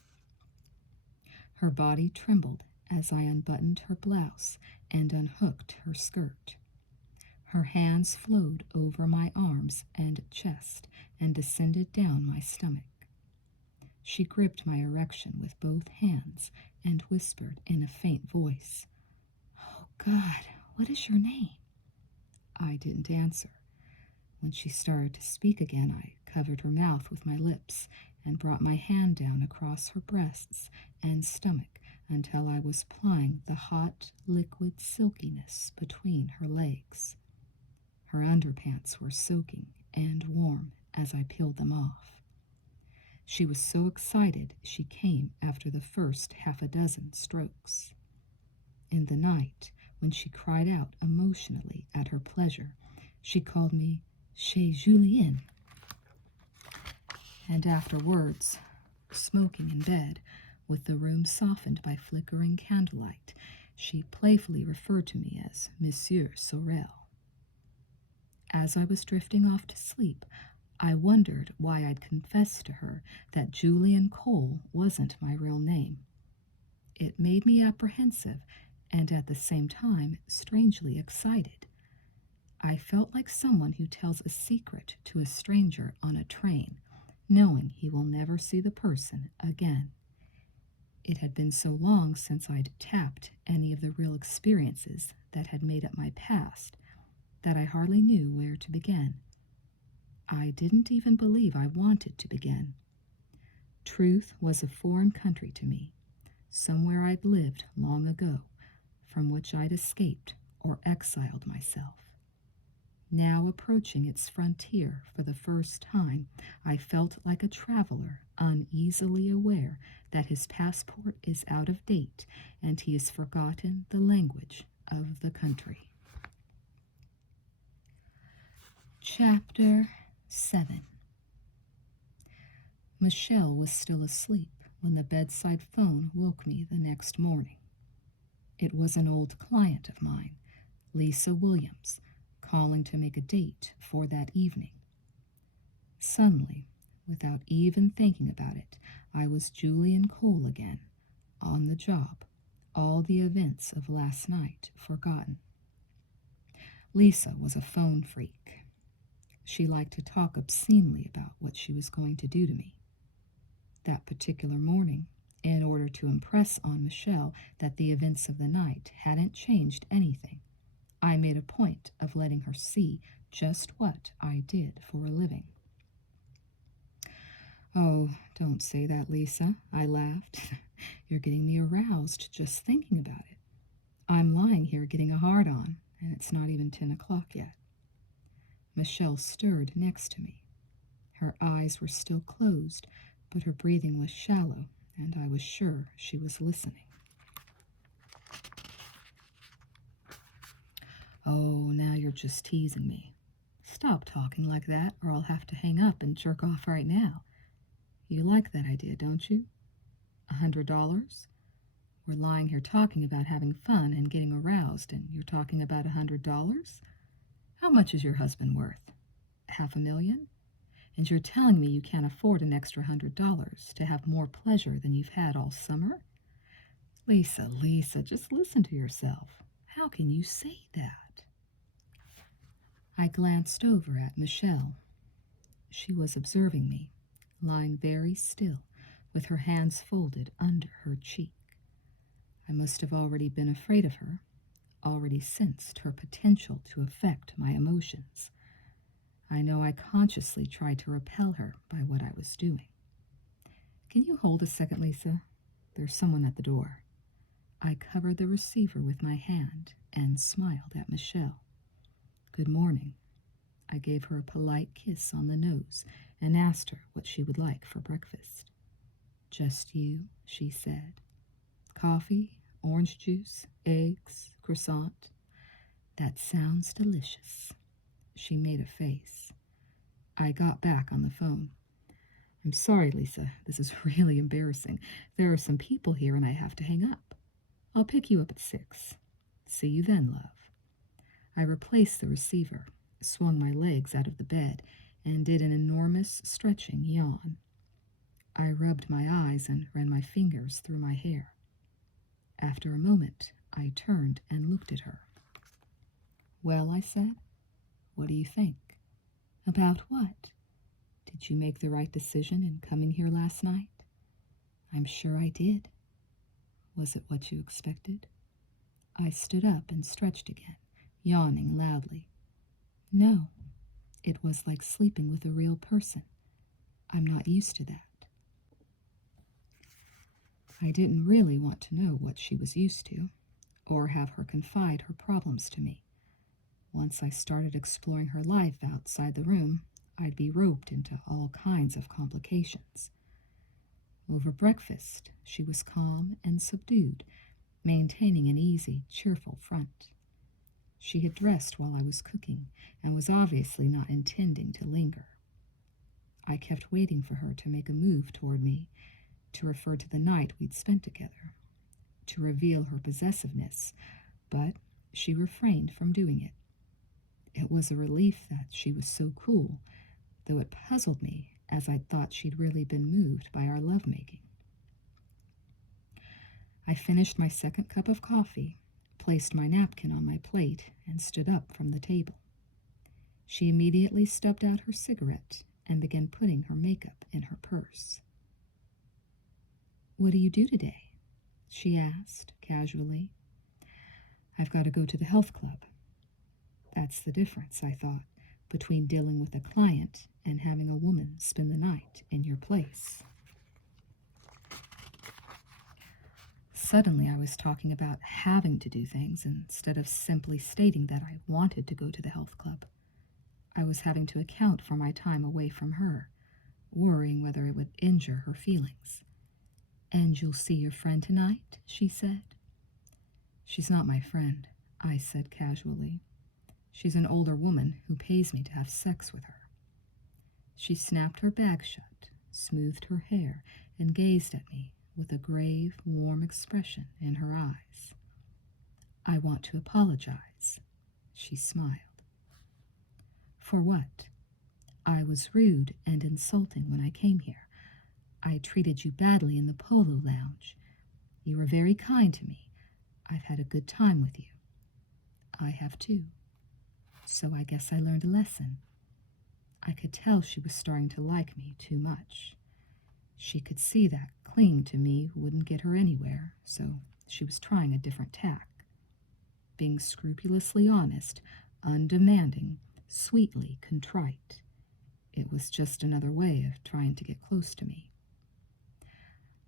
Her body trembled as I unbuttoned her blouse and unhooked her skirt. Her hands flowed over my arms and chest and descended down my stomach. She gripped my erection with both hands and whispered in a faint voice, "Oh, God, what is your name?" I didn't answer. When she started to speak again, I covered her mouth with my lips and brought my hand down across her breasts and stomach until I was plying the hot, liquid silkiness between her legs. Her underpants were soaking and warm as I peeled them off. She was so excited she came after the first half a dozen strokes. In the night, when she cried out emotionally at her pleasure, she called me Chez Julien. And afterwards, smoking in bed, with the room softened by flickering candlelight, she playfully referred to me as Monsieur Sorel. As I was drifting off to sleep, I wondered why I'd confessed to her that Julian Cole wasn't my real name. It made me apprehensive and at the same time strangely excited. I felt like someone who tells a secret to a stranger on a train, knowing he will never see the person again. It had been so long since I'd tapped any of the real experiences that had made up my past that I hardly knew where to begin. I didn't even believe I wanted to begin. Truth was a foreign country to me, somewhere I'd lived long ago, from which I'd escaped or exiled myself. Now approaching its frontier for the first time, I felt like a traveler uneasily aware that his passport is out of date and he has forgotten the language of the country. Chapter 7. Michelle was still asleep when the bedside phone woke me the next morning. It was an old client of mine, Lisa Williams, calling to make a date for that evening. Suddenly, without even thinking about it, I was Julian Cole again, on the job, all the events of last night forgotten. Lisa was a phone freak. She liked to talk obscenely about what she was going to do to me. That particular morning, in order to impress on Michelle that the events of the night hadn't changed anything, I made a point of letting her see just what I did for a living. Oh, don't say that, Lisa, I laughed. You're getting me aroused just thinking about it. I'm lying here getting a hard-on, and it's not even 10 o'clock yet. Michelle stirred next to me. Her eyes were still closed, but her breathing was shallow, and I was sure she was listening. Oh, now you're just teasing me. Stop talking like that, or I'll have to hang up and jerk off right now. You like that idea, don't you? $100? We're lying here talking about having fun and getting aroused, and you're talking about $100? How much is your husband worth? $500,000? And you're telling me you can't afford an extra $100 to have more pleasure than you've had all summer? Lisa, just listen to yourself. How can you say that? I glanced over at Michelle. She was observing me, lying very still, with her hands folded under her cheek. I must have already been afraid of her, already sensed her potential to affect my emotions. I know I consciously tried to repel her by what I was doing. Can you hold a second, Lisa? There's someone at the door. I covered the receiver with my hand and smiled at Michelle. Good morning. I gave her a polite kiss on the nose and asked her what she would like for breakfast. Just you, she said. Coffee, orange juice, eggs, croissant. That sounds delicious. She made a face. I got back on the phone. I'm sorry, Lisa. This is really embarrassing. There are some people here and I have to hang up. I'll pick you up at 6. See you then, love. I replaced the receiver, swung my legs out of the bed, and did an enormous stretching yawn. I rubbed my eyes and ran my fingers through my hair. After a moment, I turned and looked at her. Well, I said, what do you think? About what? Did you make the right decision in coming here last night? I'm sure I did. Was it what you expected? I stood up and stretched again, yawning loudly. No, it was like sleeping with a real person. I'm not used to that. I didn't really want to know what she was used to, or have her confide her problems to me. Once I started exploring her life outside the room, I'd be roped into all kinds of complications. Over breakfast, she was calm and subdued, maintaining an easy, cheerful front. She had dressed while I was cooking and was obviously not intending to linger. I kept waiting for her to make a move toward me, to refer to the night we'd spent together, to reveal her possessiveness, but she refrained from doing it. It was a relief that she was so cool, though it puzzled me as I thought she'd really been moved by our lovemaking. I finished my second cup of coffee, placed my napkin on my plate, and stood up from the table. She immediately stubbed out her cigarette and began putting her makeup in her purse. What do you do today? She asked, casually. I've got to go to the health club. That's the difference, I thought, between dealing with a client and having a woman spend the night in your place. Suddenly I was talking about having to do things instead of simply stating that I wanted to go to the health club. I was having to account for my time away from her, worrying whether it would injure her feelings. And you'll see your friend tonight, she said. She's not my friend, I said casually. She's an older woman who pays me to have sex with her. She snapped her bag shut, smoothed her hair, and gazed at me with a grave, warm expression in her eyes. I want to apologize, she smiled. For what? I was rude and insulting when I came here. I treated you badly in the Polo Lounge. You were very kind to me. I've had a good time with you. I have too. So I guess I learned a lesson. I could tell she was starting to like me too much. She could see that clinging to me wouldn't get her anywhere, so she was trying a different tack. Being scrupulously honest, undemanding, sweetly contrite. It was just another way of trying to get close to me.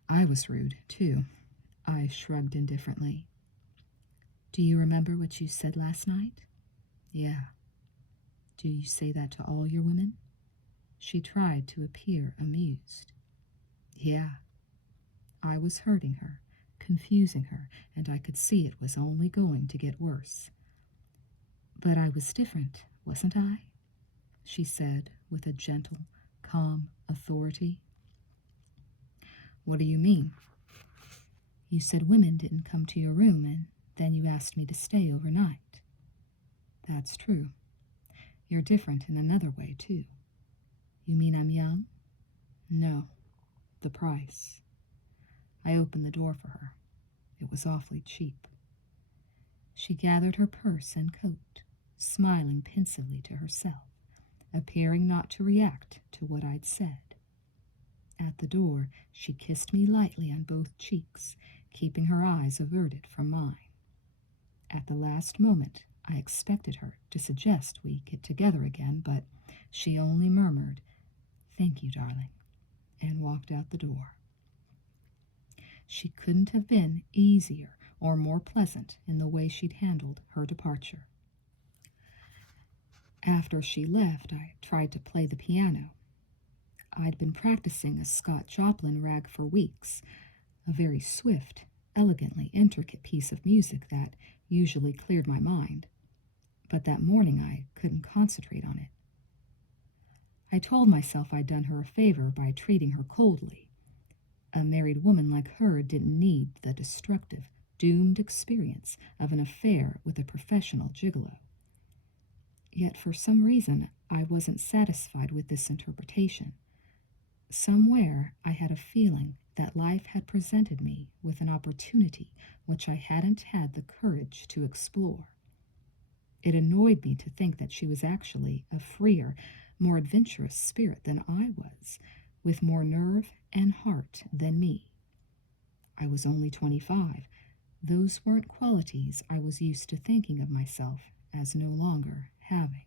I was rude, too. I shrugged indifferently. Do you remember what you said last night? Yeah. Do you say that to all your women? She tried to appear amused. Yeah. I was hurting her, confusing her, and I could see it was only going to get worse. But I was different, wasn't I? She said with a gentle, calm authority. What do you mean? You said women didn't come to your room, and then you asked me to stay overnight. That's true. You're different in another way, too. You mean I'm young? No. The price. I opened the door for her. It was awfully cheap. She gathered her purse and coat, smiling pensively to herself, appearing not to react to what I'd said. At the door, she kissed me lightly on both cheeks, keeping her eyes averted from mine. At the last moment, I expected her to suggest we get together again, but she only murmured, "Thank you, darling," and walked out the door. She couldn't have been easier or more pleasant in the way she'd handled her departure. After she left, I tried to play the piano. I'd been practicing a Scott Joplin rag for weeks, a very swift, elegantly intricate piece of music that usually cleared my mind, but that morning I couldn't concentrate on it. I told myself I'd done her a favor by treating her coldly. A married woman like her didn't need the destructive, doomed experience of an affair with a professional gigolo. Yet for some reason I wasn't satisfied with this interpretation. Somewhere I had a feeling that life had presented me with an opportunity which I hadn't had the courage to explore. It annoyed me to think that she was actually a freer, more adventurous spirit than I was, with more nerve and heart than me. I was only 25. Those weren't qualities I was used to thinking of myself as no longer having.